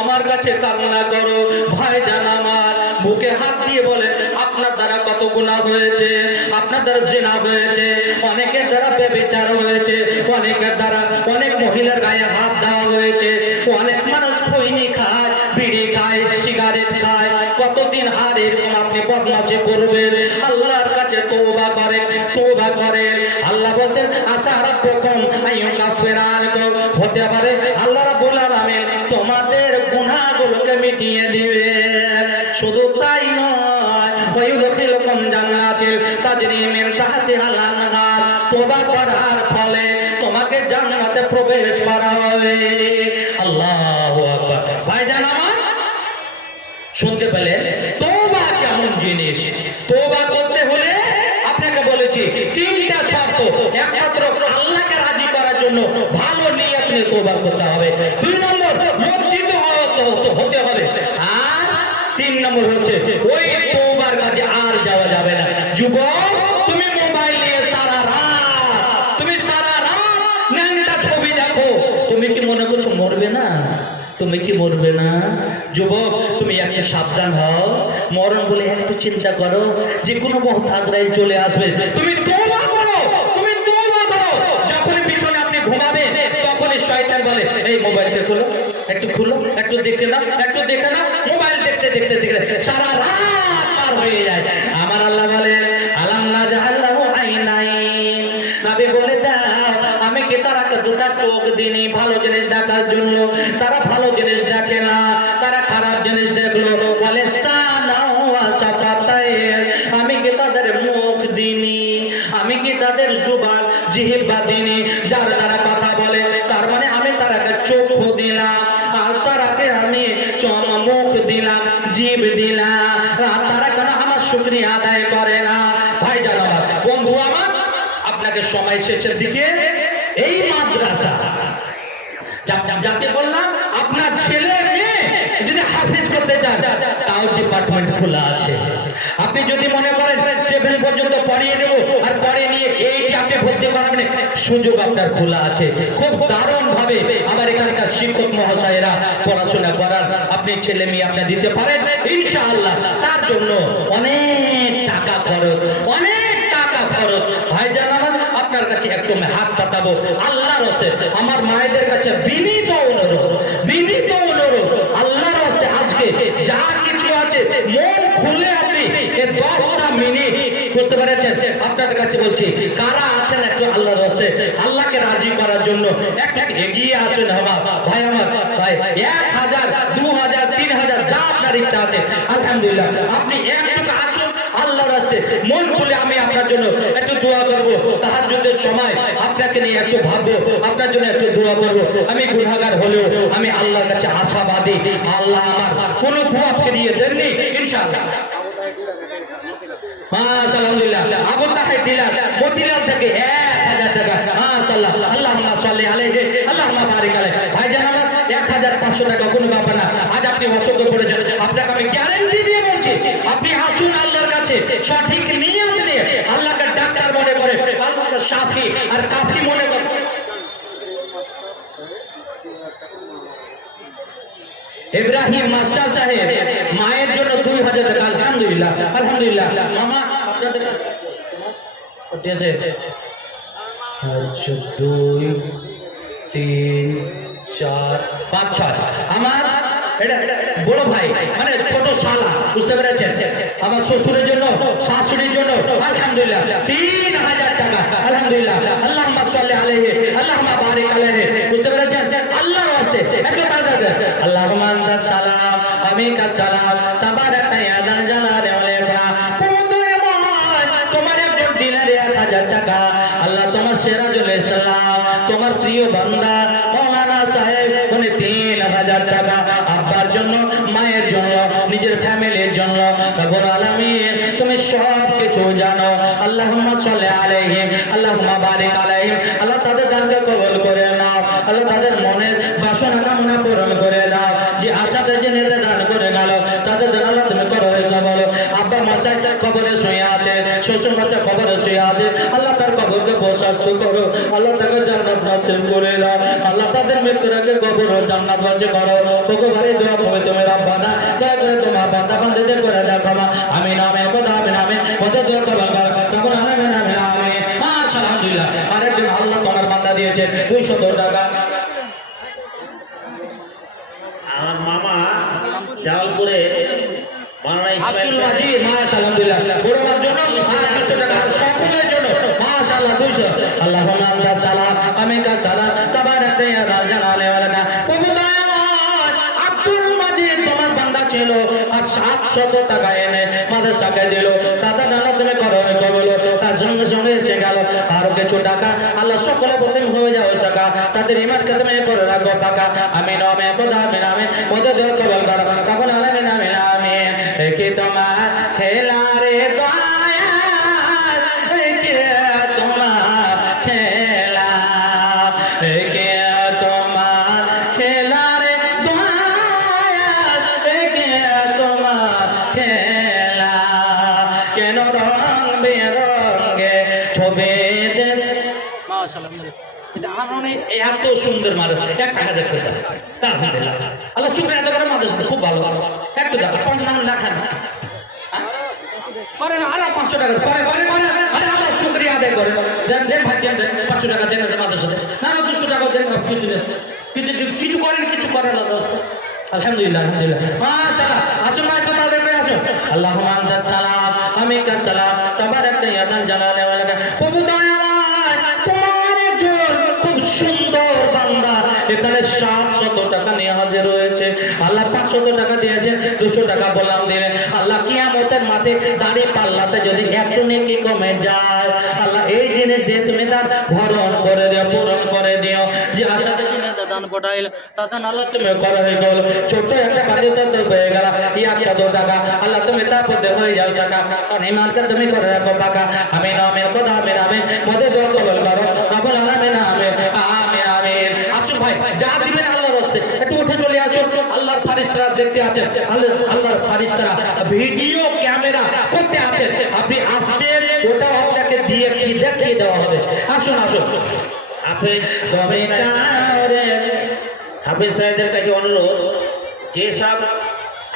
আমার কাছে কান্না করো। ভাইজান আমার বুকে হাত দিয়ে বলে, আপনার দ্বারা কত গুনাহ হয়েছে, আপনার দ্বারা জিনা হয়েছে, অনেকের দ্বারা ব্যভিচার হয়েছে, অনেকের দ্বারা অনেক মহিলার গায়ে হাত দেওয়া হয়েছে, অনেক মানুষ খৈনি খায়, বিড়ি খায়, সিগারেট খায়। কতদিন আর এরকম আপনি বদমাশি করবেন? আল্লাহর কাছে তওবা করেন, তওবা করেন। আল্লাহ বলেন, আশা রাব্বুকুম আইয়ুকাফিরা আনকুম। হতে পারে আল্লাহ রাব্বুল আলামিন তোমাদের গুনাহগুলোকে মিটিয়ে দিবে। শুধু তাই নয়, ওয়ায়ুদখিলুকুম জান্নাতিন তাজরি মিন তাহতিহাল আনহার। তওবা করার ফলে তোমাকে জান্নাতে প্রবেশ করা হবে। আল্লাহু আকবার। ভাইজান আমার, শুনতে পেলেন তওবা কেমন জিনিস? তওবা করতে হলে আপনাকে বলেছি 3টা শর্ত। একমাত্র আল্লাহকে রাজি করার জন্য ভালো নিয়ত নিয়ে তওবা করতে হবে। 2 নম্বর, লজ্জিত হতে হবে। আর 3 নম্বর হচ্ছে ওই তওবার কাছে আর যাওয়া যাবে না। যুবক, তুমি মোবাইল নিয়ে সারা রাত ন্যাংটা ছবি দেখো, তুমি কি মনে করছো মরবে না? তুমি কি মরবে না? যুবক, তুমি একটু সাবধান হও। মরণ বলে একটু চিন্তা করো, যে কোনো মুহূর্তে আজরাইল চলে আসবে। তুমি তওবা করো, তুমি তওবা করো। যখন পিছনে আপনি ঘুমাবেন, তখনই শয়তান বলে, এই মোবাইলটা খুলো, একটু খুলো, একটু দেখে নাও, একটু দেখে নাও। মোবাইল দেখতে দেখতে দেখতে সারা রাত পার হয়ে যায়। আমার আল্লাহ বলে, আলাম নাজআল লাহু আইনাইন, নবী বলে দাও, আমি কি তারাকে দুটা চোখ দিইনি ভালো জিনিস দেখার জন্য? তারা ভালো জিনিস দেখে না, তারা খারাপ জিনিস দেখলো। বলে আমি কি তাদের মুখ দিইনি, আমি কি তাদের জুবান জিহ্বা দিইনি, যার দ্বারা কথা বলে? তার মানে আমি তারাকে চোখ দিলাম, আর তারাকে আমি মুখ দিলাম, জিভ দিলাম। তারা কেন আমার শুকরিয়া আদায় করে না? ভাইজান আমার, বন্ধু আমার, আপনাকে সময় শেষের দিকে এই মাদ্রাসা যাকে বললাম, আপনার ছেলে মেয়ে যদি হাফেজ করতে চান, তাও ডিপার্টমেন্ট খোলা আছে। আপনি যদি মনে করেন 7 পর্যন্ত পড়িয়ে দেবো আর পরে নিয়ে এইটি আপনি ভর্তি করাবেন, সুযোগ আপনার খোলা আছে। খুব দারুণ ভাবে আমার এখানকার শিক্ষক মহাশয়েরা পড়াশোনা করার আপনি ছেলে মেয়ে আপনি দিতে পারেন ইনশাআল্লাহ। তার জন্য অনেক টাকা খরচ, অনেক টাকা খরচ। ভাইজান আমার, আপনার কাছে একটু হাত পাতাবো আল্লাহর রাস্তে, আমার মায়েদের কাছে বিনীত অনুরোধ, বিনীত অনুরোধ, আল্লাহর রাস্তে আজকে যা কিছু আছে মন খুলে আপনি এই 10টা মিনিট, বুঝতে পেরেছেন? আপনাদের কাছে বলছি, কারা আছেন একটু আল্লাহর রাস্তে আল্লাহকে রাজি করার জন্য একটু এগিয়ে আসেন। আমার ভাই, আমার ভাই, 1000, 2000, 3000 যা আপনার ইচ্ছা আছে, আলহামদুলিল্লাহ, আপনি একটু আসুন আল্লাহর রাস্তে মন খুলে। আমি আপনার জন্য একটু দোয়া করব, তাহাজ্জুদের সময় আপনাকে নিয়ে একটু ভাববো, আপনার জন্য একটু দোয়া করব। আমি গুনাহগার হলেও আমি আল্লাহর কাছে আশাবাদী, আল্লাহ আমার কোনো দোয়া ফিরিয়ে দেননি ইনশাআল্লাহ। মাশাআল্লাহ, আবু তাহের দিলার মদিনা থেকে 1000 টাকা, মাশাআল্লাহ, আল্লাহুম্মা সাল্লি আলাইহি, আল্লাহুম্মা বারিক আলাইহি। ভাইজান আমার, 1500 টাকা কোনো ব্যাপার না। আজ আপনি অসুস্থ পড়েছেন, আপনাকে আমি গ্যারান্টি দিয়ে বলছি, আপনি আসুন আল্লাহর কাছে সঠিক নিয়ত নিয়ে, আল্লাহকে ডাক্তার মনে করে, আল্লাহকে শাফি আর কাফি মনে করে। ইব্রাহিম মাস্টার সাহেব মায়ের জন্য 2000 টাকা, আলহামদুলিল্লাহ, আলহামদুলিল্লাহ। মামা আপনাদের কত আছে? 2 3 4 5 6। আমার এটা বড় ভাই, মানে ছোট শালা, বুঝতে পেরেছেন? আমার শ্বশুরের জন্য, শাশুড়ির জন্য আলহামদুলিল্লাহ 3000 টাকা, আলহামদুলিল্লাহ, আল্লাহুম্মা সাল্লি আলাইহি, আল্লাহুম্মা বারিক আলাইহি, বুঝতে পেরেছেন? আল্লাহর রাস্তে একটু তাড়াতাড়ি, আল্লাহুম্মা আনতা সালাম ওয়া মিনকা সালাম, তাবারাকা ইয়া যাল জালালি ওয়াল ইকরাম। তোমার একজন দিলের 1000 টাকা, আল্লাহ তোমার সিরাজুল ইসলাম, তোমার প্রিয় বান্দা মাওলানা সাহেব, উনি 3000 টাকা আব্বার জন্য, মায়ের জন্য, নিজের ফ্যামিলির জন্য। রব্বুল আলামিন, তুমি সব কিছু জানো। আল্লাহুম্মা সাল্লি আলাইহি, আল্লাহুম্মা বারিক আলাইহি। আল্লাহ তাদের দানকে কবুল করে নাও, আল্লাহ তাদের মনের বাসনা কামনা পূরণ করে দাও। যে আশাতে যে নেতা দান করে গেল, তাদের দান আল্লাহ তুমি করো কবুল। আব্বা মাসায় কবরে শুয়ে আছে, শ্বশুর মাসে কবরে শুয়ে আছে, আল্লাহ তার কবরকে প্রশস্ত করো, আল্লাহ তাকে জান্নাত নসিব করে দাও, আল্লাহ তাদের মৃত্যুর আগে কবর জান্নাত বাসী করো। ওগোবারে দোয়া করে তুমি রব্বানা, দয়া করে তোমার বান্দা বান্দাদের করে দাও ক্ষমা। আমিন আমিন, কথা আমিন আমিন, কথা দোয়া কবুল করো, তখন আমিন আমিন আমিন। মাশাআল্লাহ, আলহামদুলিল্লাহ। আরেকজন আল্লাহ তোমার বান্দা দিয়েছে 200 টাকা। আমার মামা জামালপুরে আব্দুল মাজিদ, মাশাআল্লাহ, আলহামদুলিল্লাহ, বড়মার জন্য 200 টাকা, সকলের জন্য মাশাআল্লাহ 200। আল্লাহুম্মা আনতা সালাম ওয়া মিনকা সালাম, তাবারাকা ইয়া যাল জালালি ওয়াল ইকরাম। আব্দুল মাজিদ তোমার বান্দা ছিল, আর 700 টাকা এনে মাদ্রাসাকে দিল, তাদের নানা তুমি করো কবুল। তার সঙ্গে সঙ্গে এসে গেল আরো কিছু টাকা, আল্লাহ সকলে প্রতিম হয়ে যাও সাকা, তাদের ইমানকে তুমি করে রাখো পাকা। আমিন আমিন, খোদা আমিন আমিন, খোদা দোয়া কবুল করো, তখন আমিন আমিন আমিন। কি তোমার খেলা রে দয়াল, কে তোমার খেলা, কে তোমার খেলা রে দয়াল, কে তোমার খেলা, কেন রং বেরঙে ছবি দেন। মাশাআল্লাহ, এটা এত সুন্দর মানুষ, 1000 টাকা, আলহামদুলিল্লাহ। আল্লাহ শুকরিয়া আদায় করে মাদ্রাসাতে খুব ভালো একটু টাকা 5 নাম না খান করে না আরো 500 টাকা করে আরে আল্লাহ শুকরিয়া আদায় করে দেন ভাই দেন 500 টাকা দেন মাদ্রাসাতে না 200 টাকা দেন কিছু করেন আলহামদুলিল্লাহ মাশাআল্লাহ আসুন ভাই একটু তাদের করে আসুন আল্লাহুম্মা আনতা সালাম আমিকা সালাম তাবারাকতা ইয়া যাল জালালি ওয়াল ইকরাম প্রভু দয়াময় তোমার একজন খুব সুন্দর বান্দা এখানে 700 টাকা নিয়ে হাজির হয়েছে আল্লাহ 500 টাকা দিয়েছেন 200 টাকা বললাম দিলেন আল্লাহ কিয়ামতের মাঠে দাঁড়িয়ে পাল্লাতে যদি একটু নেকি কমে যায় আল্লাহ এই জিনিস দিয়ে তুমি তার ভরণ করে দিও পূরণ করে দিও যে আশাতে কিনে দান পড়াইল তখন আল্লাহ তুমি করো হয়ে গেল ছোট একটা বাড়ি তো হয়ে গেল 100 টাকা আল্লাহ তুমি তারপর হয়ে যাও টাকা কারণ ইমানকে তুমি করে রাখো পাকা আমিন আমিন খোদা আমিন আমিন মধ্যে দোয়া কবুল করো কবুল আমিন আমিন আমিন আমিন আসুন ভাই যা দিবেন আল্লাহর রাস্তে একটু উঠে চলে আসুন আল্লাহর ফারিস্তারা দেখতে আছেন আল্লাহর ফারিস্তারা ভিডিও ক্যামেরা করতে আছেন আপনি আসছেন ওটা আপনাকে দিয়ে কি দেখিয়ে দেওয়া হবে আসুন হাফেজ সাহেবদের কাছে অনুরোধ যেসব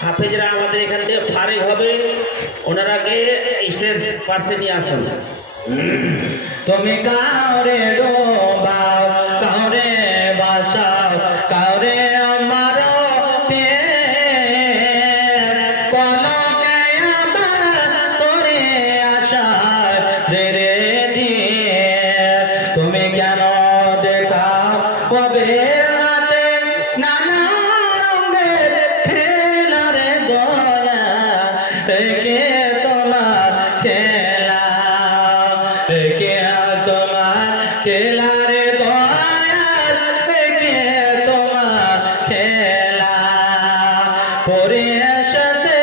হাফেজরা আমাদের এখান থেকে ফারিগ হবে ওনারা গিয়ে স্টেজ পাশে নিয়ে আসুন তুমি কাউরে ডোবাও কাউরে বাসাও কাউরে আমার করে আশায় ধীরে ধীরে তুমি কেন দেখাও কবে রাতে নানা রঙের খেলারে দয়া কে তোমার খেলা কে তোমার খেলারে দয়াল কে তোমার খেলা পরে এসেছে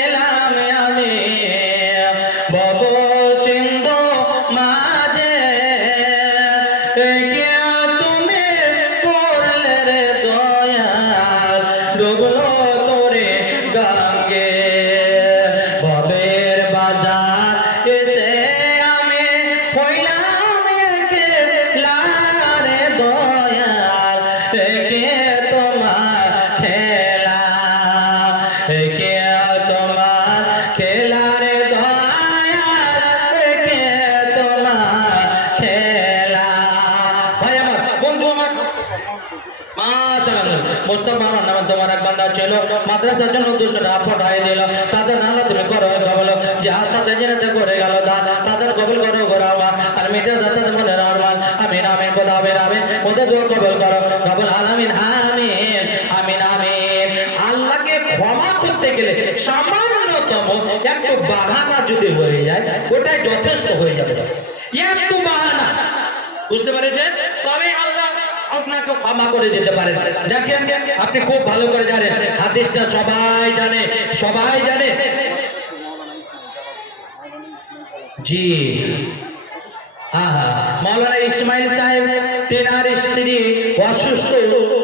এলাম আমি বব সিন্ধু মাঝে কে তুমি করলে রে দয়াল ডুবলো তোরে গঙ্গে ভবের বাজার এসে আমি হইলাম একে লারে দয়াল কে তোমার খেলা কে তোমার খেলারে দয়াল কে তোমার খেলা ভাই আমার বন্ধু আমার মোস্তফা আমার নামে তোমার এক বান্দা ছিল মাদ্রাসার জন্য 200 টাকা পাঠিয়ে দিল তাদের নাম তুমি করো বলো যে আশাতে জেনেতে করে গেল তাদের কবুল করো গোরাবা আর মিটে তাদের মনে রাখবান আমিন আমিন খোদা আমিন আমিন ওদের দোয়া কবুল করো রব্বুল আলামিন আমিন আমিন আমিন আল্লাহকে ক্ষমা করতে গেলে সামান্যতম একটু বাহানা যদি হয়ে যায় ওটাই যথেষ্ট হয়ে যাবে একটু বাহানা বুঝতে পেরেছেন তবে আল্লাহ আপনাকে ক্ষমা করে দিতে পারেন দেখেন আপনি খুব ভালো করে জানেন হাদিসটা সবাই জানে জি মাওলানা ইসমাইল সাহেব তেনার স্ত্রী অসুস্থ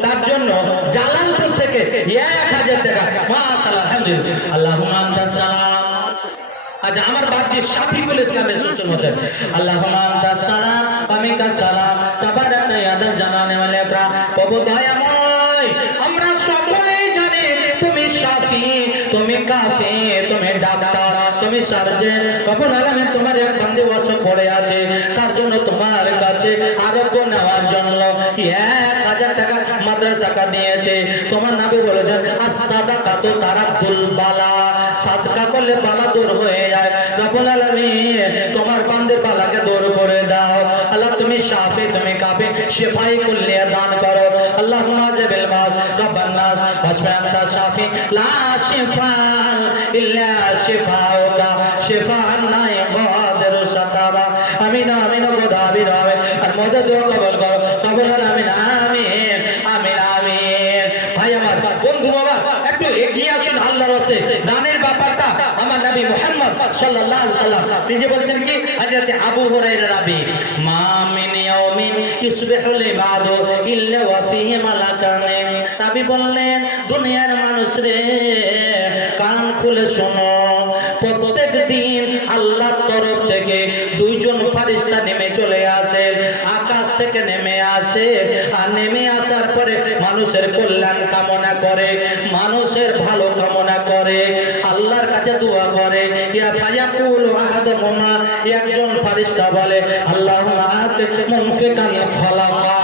তার জন্য জালালপুর থেকে 1000 টাকা মাশাআল্লাহ আলহামদুলিল্লাহ আল্লাহুম্মা আনতা সালাম আচ্ছা আমার বাচ্চা শাফিকুল ইসলামের সুস্থ মতে আল্লাহুম্মা আনতা সালাম আমিকা সালাম তাবারাকতা ইয়া যাল জালালি ওয়াল ইকরাম প্রভু দয়াময় আমরা সকলেই জানি তুমি শাফি তুমি কাফি তুমি ডাক্তার তুমি সার্জন রব্বুল আলামিন তোমার এক বান্দা অসুখ পড়ে আছে তার জন্য তোমার কাছে আরোগ্য নেওয়ার জন্য 1000 টাকা মাদ্রাসাকা দিয়েছে তোমার নবী বলেছেন as-সাদাকাতু তারাদ্দুল বালা সাদকা করলে বালা দূর হয়ে যায় রব্বুল আলামিন তোমার বান্দার বালাকে দূর করে দাও আল্লাহ তুমি শাফি তুমি কাফি শিফাই কুল্লিয়া দান করো আল্লাহুম্মা জাবিল মাস রব্বান নাস ওয়াসফি আনতা শাফি লা শিফা ইল্লা শিফাউকা শিফাআন লা ইয়াগাদিরু সাকারা আমিন আমিন খোদা আমিন আমিন আর মদদ দোয়া কবুল করো কবুল আমিন আমিন আমিন আমিন ভাই আমার বন্ধু বাবা একটু এগিয়ে আসুন আল্লাহর রাস্তায় দানের ব্যাপারটা আমার নবী মুহাম্মদ সাল্লাল্লাহু আলাইহি ওয়াসাল্লাম নিজে বলেছেন কি হযরত আবু হুরায়রা রাবি মা মিন ইয়াউমিন ইসবিহুল ইবাদু ইল্লা ওয়া ফিহি মালাকানে নবী বললেন দুনিয়ার মানুষ রে কান খুলে শোনো প্রত্যেক দিন আল্লাহর তরফ থেকে 2 জন ফেরেশতা নেমে চলে আসে আকাশ থেকে নেমে আসে, আর নেমে আসার পরে মানুষের কল্যাণ কামনা করে, মানুষের ভালো কামনা করে, আল্লাহর কাছে দোয়া করে। ইয়া ফায়াকুলু আহাদুহুমা, একজন ফেরেশতা বলে আল্লাহুম্মা আতি মুনফিকান খলাফা,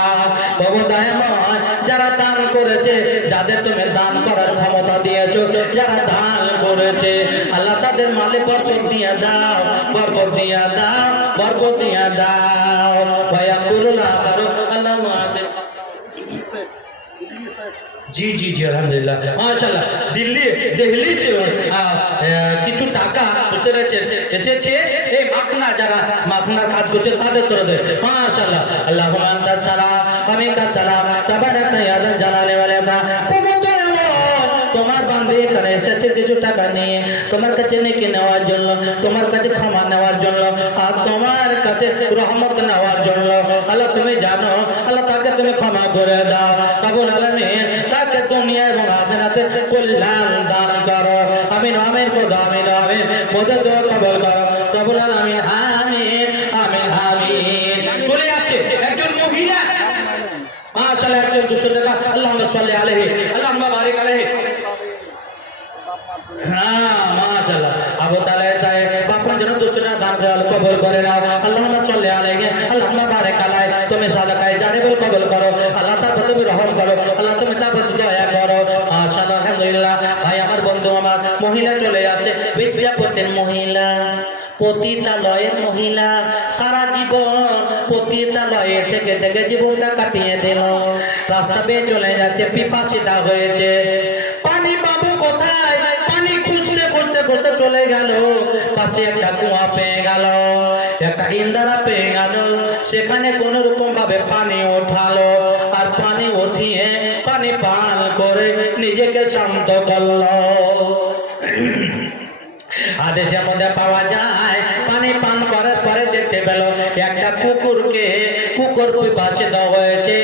ওগো দয়াময় যারা দান করেছে, যাদের তুমি দান করার ক্ষমতা দিয়েছো, যারা দান করেছে আল্লাহ তাদের মালে বরকত দিয়ে দাও, বরকত দিয়ে দাও, বরকত দিয়ে দাও। ফায়াকুলু আখারু আল্লাহুম্মা আতি। জি জি জি আলহামদুলিল্লাহ মাশাআল্লাহ। দিল্লি से কিছু টাকা বুঝতে পেরেছেন এসেছে এই মাখনা, যারা মাখনার কাজ করছে তাদের তরফে মাশাআল্লাহ। আল্লাহুম্মা আনতা সালাম ওয়া মিনকা সালাম তাবারাকা ইয়া যাল জালালি ওয়াল ইকরাম। তোমার বান্দে এখানে এসেছে কিছু টাকা নিয়ে তোমার কাছে নেকি নেওয়ার জন্য, তোমার কাছে ক্ষমা নেওয়ার জন্য, আর তোমার কাছে রহমত নেওয়ার জন্য। আল্লাহ তুমি জানো, আল্লাহ তাকে তুমি ক্ষমা করে দাও রব্বুল আলামিন, তাকে দুনিয়া এবং আখিরাতে কল্যাণ দান করো। আমিন আমিন খোদা আমিন আমিন, মোদের দোয়া কবুল করো রব্বুল আলামিন, আমিন আমিন আমিন। চলে যাচ্ছে একজন মহিলা মাশাআল্লাহ, একজন 200 টাকা আল্লাহুম্মা সাল্লি আলাইহি আল্লাহুম্মা বারিক আলাইহি। হ্যাঁ মাশাআল্লাহ, আবু তালেব সাহেব আপনার জন্য 200 টাকা দান দেওয়াল কবুল করে নাও। আল্লাহুম্মা সাল্লি আলাইহি আল্লাহুম্মা বারিক আলাইহি। তুমি সাদাকায়ে জারিবুল কবুল করো, আল্লাহ তার প্রতি তুমি রহম করো, আল্লাহ তুমি তার প্রতি দয়া করো। মাশাআল্লাহ আলহামদুলিল্লাহ। ভাই আমার বন্ধু আমার মহিলা চলে যাচ্ছে, বেশ্যাপতির মহিলা, পতিতালয়ের মহিলা, সারা জীবন পতিতালয়ে থেকে থেকে জীবনটা কাটিয়ে দিল, রাস্তা বেয়ে চলে যাচ্ছে, পিপাসিতা হয়েছে, পানি পাবো কোথায়, পানি খুঁজতে খুঁজতে খুঁজতে চলে গেল, পাশে একটা কুয়া পেয়ে গেল, একটা ইন্দারা পেয়ে গেল, সেখানে কোন রকম ভাবে পানি ওঠালো, আর পানি উঠিয়ে পানি পান করে নিজেকে শান্ত করলো। আদেশের মধ্যে পাওয়া যায় পানি পান করার পরে দেখতে পেল একটা কুকুরকে কুকুর পাশে দেওয়া হয়েছে,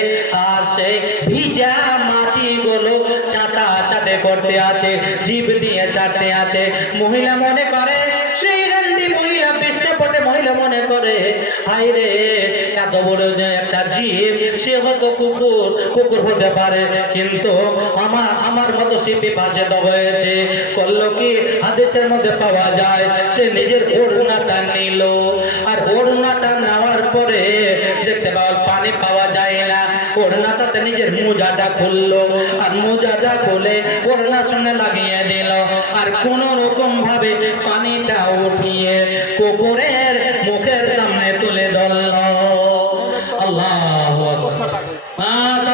আর সেই ভিজা মাটিগুলো চাটা চাটে করতে আছে, জিভ দিয়ে চাটতে আছে। মহিলা মনে করে, সেই রান্দি মহিলা, বেশ্যাপটে মহিলা মনে করে, হায় রে এত বড় একটা জীব, সে হয়তো কুকুর হতে পারে, কিন্তু আমার মতো সে পাশে দেওয়া হয়েছে। করলো কি, হাদিসের মধ্যে পাওয়া যায় সে নিজের ওড়নাটা নিল, আর ওড়নাটা নেওয়ার পরে দেখতে পাওয়া পানি পাওয়া যায় না, ওড়নাটাতে নিজের মোজাটা খুললো, আর মোজাটা খুলে ওড়নার সঙ্গে লাগিয়ে দিল, আর কোন রকম ভাবে পানিটা উঠিয়ে কুকুরের মুখের সামনে তুলে ধরল। আল্লাহু আকবার।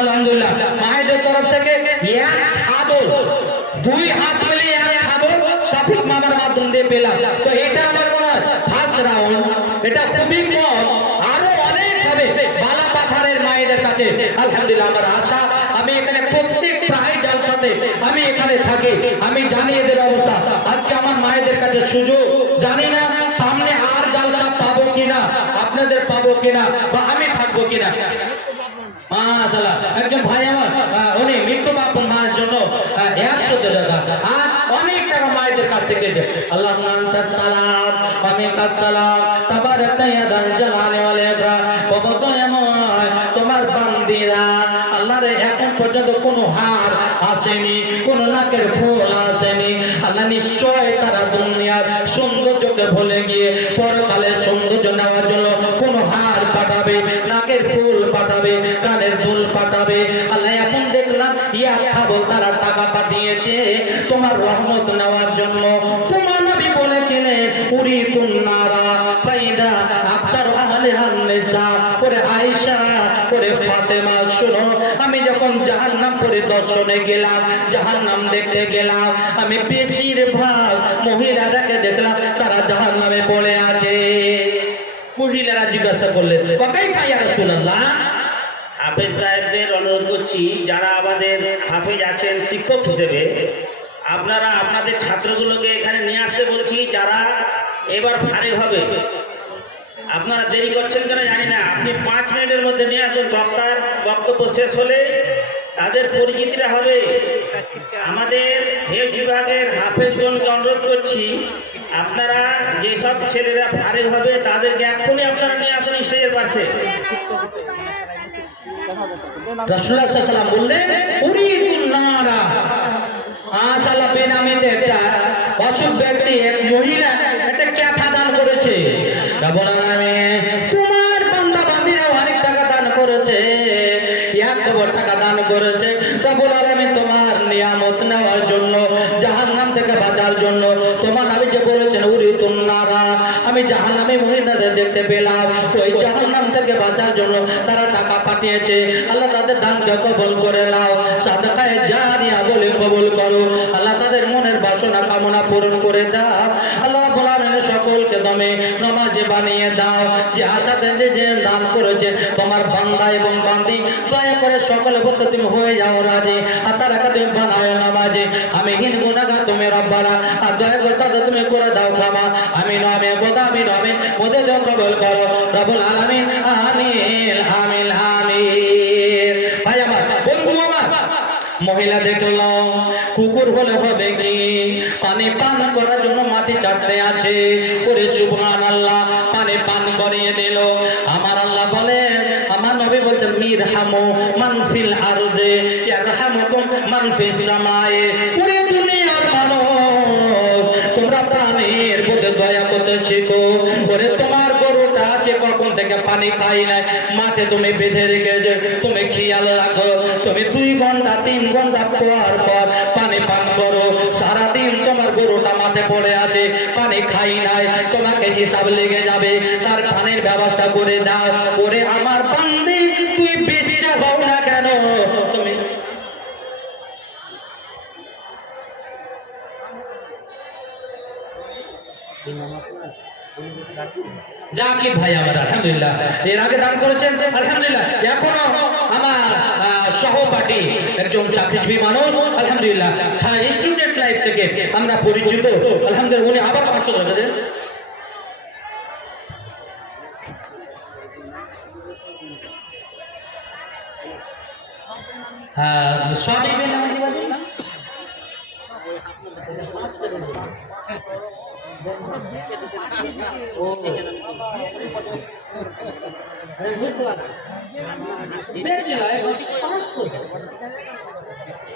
আলহামদুলিল্লাহ। মায়েদের তরফ থেকে এক খাবল, 2 হাত মিলে এক খাবল সাফিক মামার মাধ্যম দিয়ে পেলাম। তো এটা আমার মনে হয় ফার্স্ট রাউন্ড, এটা খুবই কম, আরো অনেক হবে বালা পাথারের মায়েদের কাছে। আলহামদুলিল্লাহ, আমার আশা আমি এখানে প্রত্যেক প্রায় জালসাতে আমি এখানে থাকি, আমি জানি এদের অবস্থা। আজকে আমার মায়েদের কাছে সুযোগ, জানি না সামনে আর জালসা পাবো কিনা, আপনাদের পাবো কিনা, বা আমি থাকবো কিনা। মাশাআল্লাহ, একজন ভাই আমার উনি মৃত্যু বাপন মায়ের জন্য 100 টাকা আর অনেক টাকা মায়েদের কাছ থেকে যে আল্লাহুম্মা আনতাস সালাম ওয়া মিনকাস সালাম তাবারাকা ইয়া যাল জালালি ওয়াল ইকরাম। কত এমন তোমার বান্দিরা আল্লাহর এখন পর্যন্ত কোনো হার আসেনি, কোনো নাকের ফুল আসেনি। আল্লাহ নিশ্চয় তারা দুনিয়ার সৌন্দর্যকে ভুলে গিয়ে পরকালের সৌন্দর্য নেওয়ার জন্য কোনো হার পাঠাবে, নাকের ফুল পাঠাবে, কানের দুল পাঠাবে। আল্লাহ এখন দেখলাম ইয়া খাবো তারা টাকা পাঠিয়েছে তোমার রহমত নেওয়ার জন্য। তোমার নবী বলেছিলেন উরিতুন নারা ফাইদা আকতার আহলিহান নিসা। ওরে আয়েশা, ওরে ফাতেমা, শুনো, আমি যখন জাহান্নাম পরিদর্শনে গেলাম, জাহান্নাম দেখতে গেলাম, আমি বেশিরভাগ মহিলাদেরকে দেখলাম তারা জাহান্নামে পড়ে আছে। মহিলারা জিজ্ঞাসা করলেন কাইফা ইয়া রাসূলুল্লাহ। হাফেজ সাহেবদের অনুরোধ করছি, যারা আমাদের হাফেজ আছেন শিক্ষক হিসেবে, আপনারা আপনাদের ছাত্রগুলোকে এখানে নিয়ে আসতে বলছি, যারা এবার ফারিগ হবে। আপনারা দেরি করছেন কেন জানি না, আপনি 5 মিনিটের মধ্যে নিয়ে আসুন। বক্তার বক্তব্য শেষ হলে তাদের পরিচিতিটা হবে। আমাদের হেফ বিভাগের হাফেজগণকে অনুরোধ করছি, আপনারা যেসব ছেলেরা ফারিগ হবে তাদেরকে এক্ষুনি আপনারা নিয়ে আসুন স্টেজের পাশে। রাসূলুল্লাহ সাল্লাল্লাহু আলাইহি ওয়াসাল্লাম বললেন উরিদুন নারা আশালা বেনামিতে একটা অসুখ ব্যক্তি এক মহিলা একটা ক্যাথা দান করেছে। রব্বুল আলামিন তোমার বান্দা বান্দীরা অনেক টাকা দান করেছে, 1 কবর টাকা দান করেছে। রব্বুল আলামিন তোমার নিয়ামত নেওয়ার জন্য, জাহান্নাম থেকে বাঁচার জন্য তোমার নবী যে বলেছেন উরিদুন নারা, আমি জাহান্নামী মহিলাদের দেখতে পেলাম, ওই জাহান্নাম থেকে বাঁচার জন্য তারা টাকা পাঠিয়েছে। আল্লাহ তাদের দানকে কবুল করে নাও, সাদাকায়ে জারিয়া বলে কবুল করো। আল্লাহ তাদের মনের বাসনা কামনা পূরণ করে দাও। আল্লাহ রাব্বুল আলামিন সকলকে দমে নামাজি বানিয়ে দাও। যে আশাতে যে দান করেছে তোমার বান্দা এবং বান্দি, দয়া করে সকলে বলতে তুমি হয়ে যাও রাজি, আর তারাকে তুমি বানাও নামাজি। আমি হীন গুনাহগার, তুমি রব্বানা, আর দয়া করে তাদের তুমি করে দাও ক্ষমা। আমিন আমিন আমিন আমিন, ওদের কবুল করো রব্বুল আলামিন। আমিন আমিন আমিন। ভাই আমার, বন্ধু আমার, মহিলা দেখলো কুকুর হলে হবে কি, পানি পান করার জন্য মাটি চাটতে আছে। ওরে সুবহানাল্লাহ, পানি পান করিয়ে দিল। আমার আল্লাহ বলেন, আমার নবী বলছেন মিরহামু মান ফিল আরদে ইয়ারহামুকুম মান ফিস সামায়ে। ওরে দুনিয়ার মানুষ, তোমরা প্রাণীর প্রতি দয়া করতে শিখো। ওরে তোমার গরুটা আছে, কখন থেকে পানি খাই নাই, মাঠে তুমি বেঁধে রেখেছো, তুমি খেয়াল রাখো। তুমি 2 ঘন্টা 3 ঘন্টা পর পর পানি পান করো। সারাদিন তোমার গরুটা মাঠে পড়ে আছে, পানি খাই নাই, তোমাকে হিসাব লেগে যাবে, তার পানির ব্যবস্থা করে দাও। ওরে আমার বান্দি, তুই বিশ্বাস হও না কেন, তুমি জাকির ভাই আমার আলহামদুলিল্লাহ এর আগে দান করেছেন, আলহামদুলিল্লাহ। এখনো আমার সহপাঠী একজন চাকরিজীবী মানুষ, আলহামদুলিল্লাহ, স্টুডেন্ট লাইফ থেকে আমরা পরিচিত, আলহামদুলিল্লাহ। উনি আবার 500 টাকা দেন। হ্যাঁ, স্বামী বেনামাজি বলেন না, ও বুঝতে পারছি, বেশি নয়, 5 করে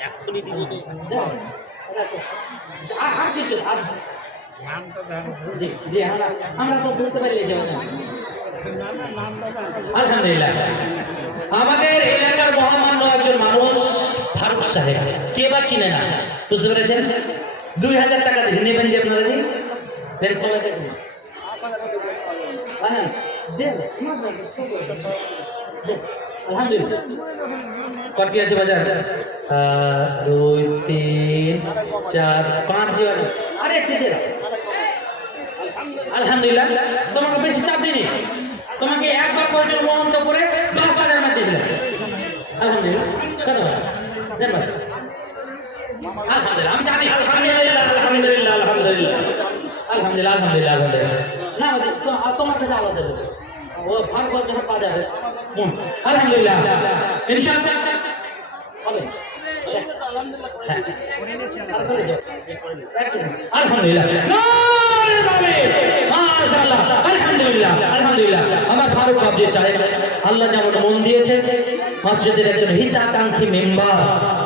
এখনই দিব তো। আর কিছু জি, আমরা তো বলতে পারি। আলহামদুলিল্লাহ, আমাদের এলাকার মহামান্য একজন মানুষ ফারুক সাহেব, কে বা চিনে না, বুঝতে পেরেছেন? 2000 টাকা দিয়েছেন, নেবেন যে আপনারা জি দেন, সবাই দেন। হ্যাঁ দেন, আলহামদুলিল্লাহ। কটি আছে বাজার? 2 3 4 5 জি বাজার। আরে একটু দে, আলহামদুলিল্লাহ। তোমাকে বেশি চাপ দিইনি, তোমাকে একবার পর্যন্ত মন্ত করে 10,000 মধ্যে দিলাম, আলহামদুলিল্লাহ। কত দেন বাজার? আলহামদুলিল্লাহ, আমি জানি, আলহামদুলিল্লাহ আলহামদুলিল্লাহ আলহামদুলিল্লাহ আলহামদুলিল্লাহ আলহামদুলিল্লাহ আলহামদুলিল্লাহ। না তোমার কাছে আলাদা দেবো, ও ভাগ ভাগ যখন পাওয়া যাবে। আলহামদুলিল্লাহ, ইনশাআল্লাহ হবে। আলহামদুলিল্লাহ, মাশাআল্লাহ, আলহামদুলিল্লাহ আলহামদুলিল্লাহ। আমার ফারুক বাবজি সাহেব, আল্লাহ যেমন মন দিয়েছে, মসজিদের একজন হিতাকাঙ্ক্ষী মেম্বার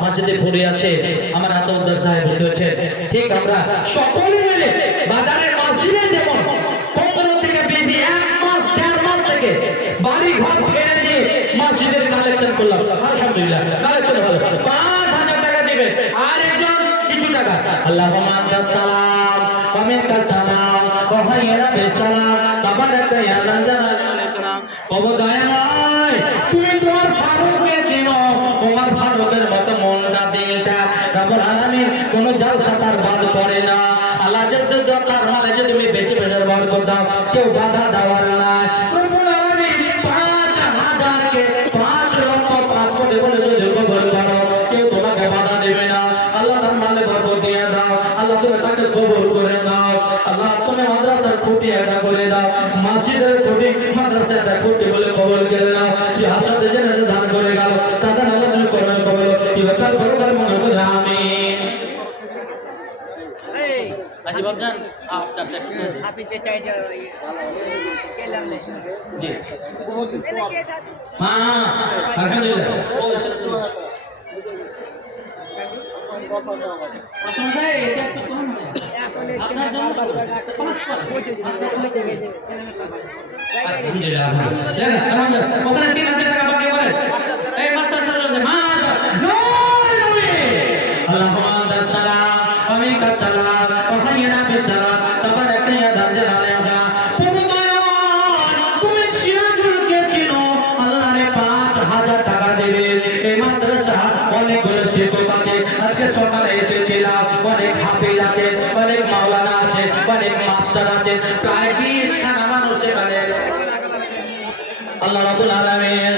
মসজিদে পড়ে আছে, আমার আতউদ্দার সাহেব বসে আছে। ঠিক আমরা সকলে মিলে বাজারের মসজিদে যেমন 15 থেকে 20 1 মাস 1.5 মাস থেকে বাড়ি ঘর ছেড়ে দিয়ে মসজিদের কালেকশন করলাম, আলহামদুলিল্লাহ। কালেকশন ভালো, 5000 টাকা দিবে, আর একজন কিছু টাকা। আল্লাহুম্মা আনতাস সালাম ওয়া মিনকাস সালাম ওয়া হাইয়্যা বিস সালাম তাবারাকা ইয়া যাল জালালি ওয়াল ইকরাম। ওগো দয়াময়, তুমি তোমার ফারুককে চিনো, তোমার ফারুকের মতো মনটা দিলটা রব্বুল আলামিন কোন জালসা তার বাদ পড়ে না। আল্লাহ যত তার মানে যদি তুমি বেশি বেশি বরকত দাও, কেউ বাধা দেওয়ার নাই। রব্বুল আলামিন 5000 কে 5 লক্ষ 5 কোটি বলে যদি কবুল করো, কেউ তোমাকে বাধা দেবে না। আল্লাহ তার মানে বরকত দিয়ে দাও, আল্লাহ তুমি তাকে কবুল করে দাও। আল্লাহ তুমি মাদ্রাসার খুঁটি একটা করে দাও, মসজিদের খুঁটি মাদ্রাসাটা খুঁটি বলে কবুল করে দাও। যে হাসাতে জেনে দান করে গেল, তাদের আল্লাহ তুমি কবুল করো, ইহকাল পরকাল মনে করে আমিন। হাজি বাবজান আপনার হাফিজে চাই যে কেলাম নেই জি হ্যাঁ আলহামদুলিল্লাহ এটা একটু কম আপনার জন্য আলহামদুলিল্লাহ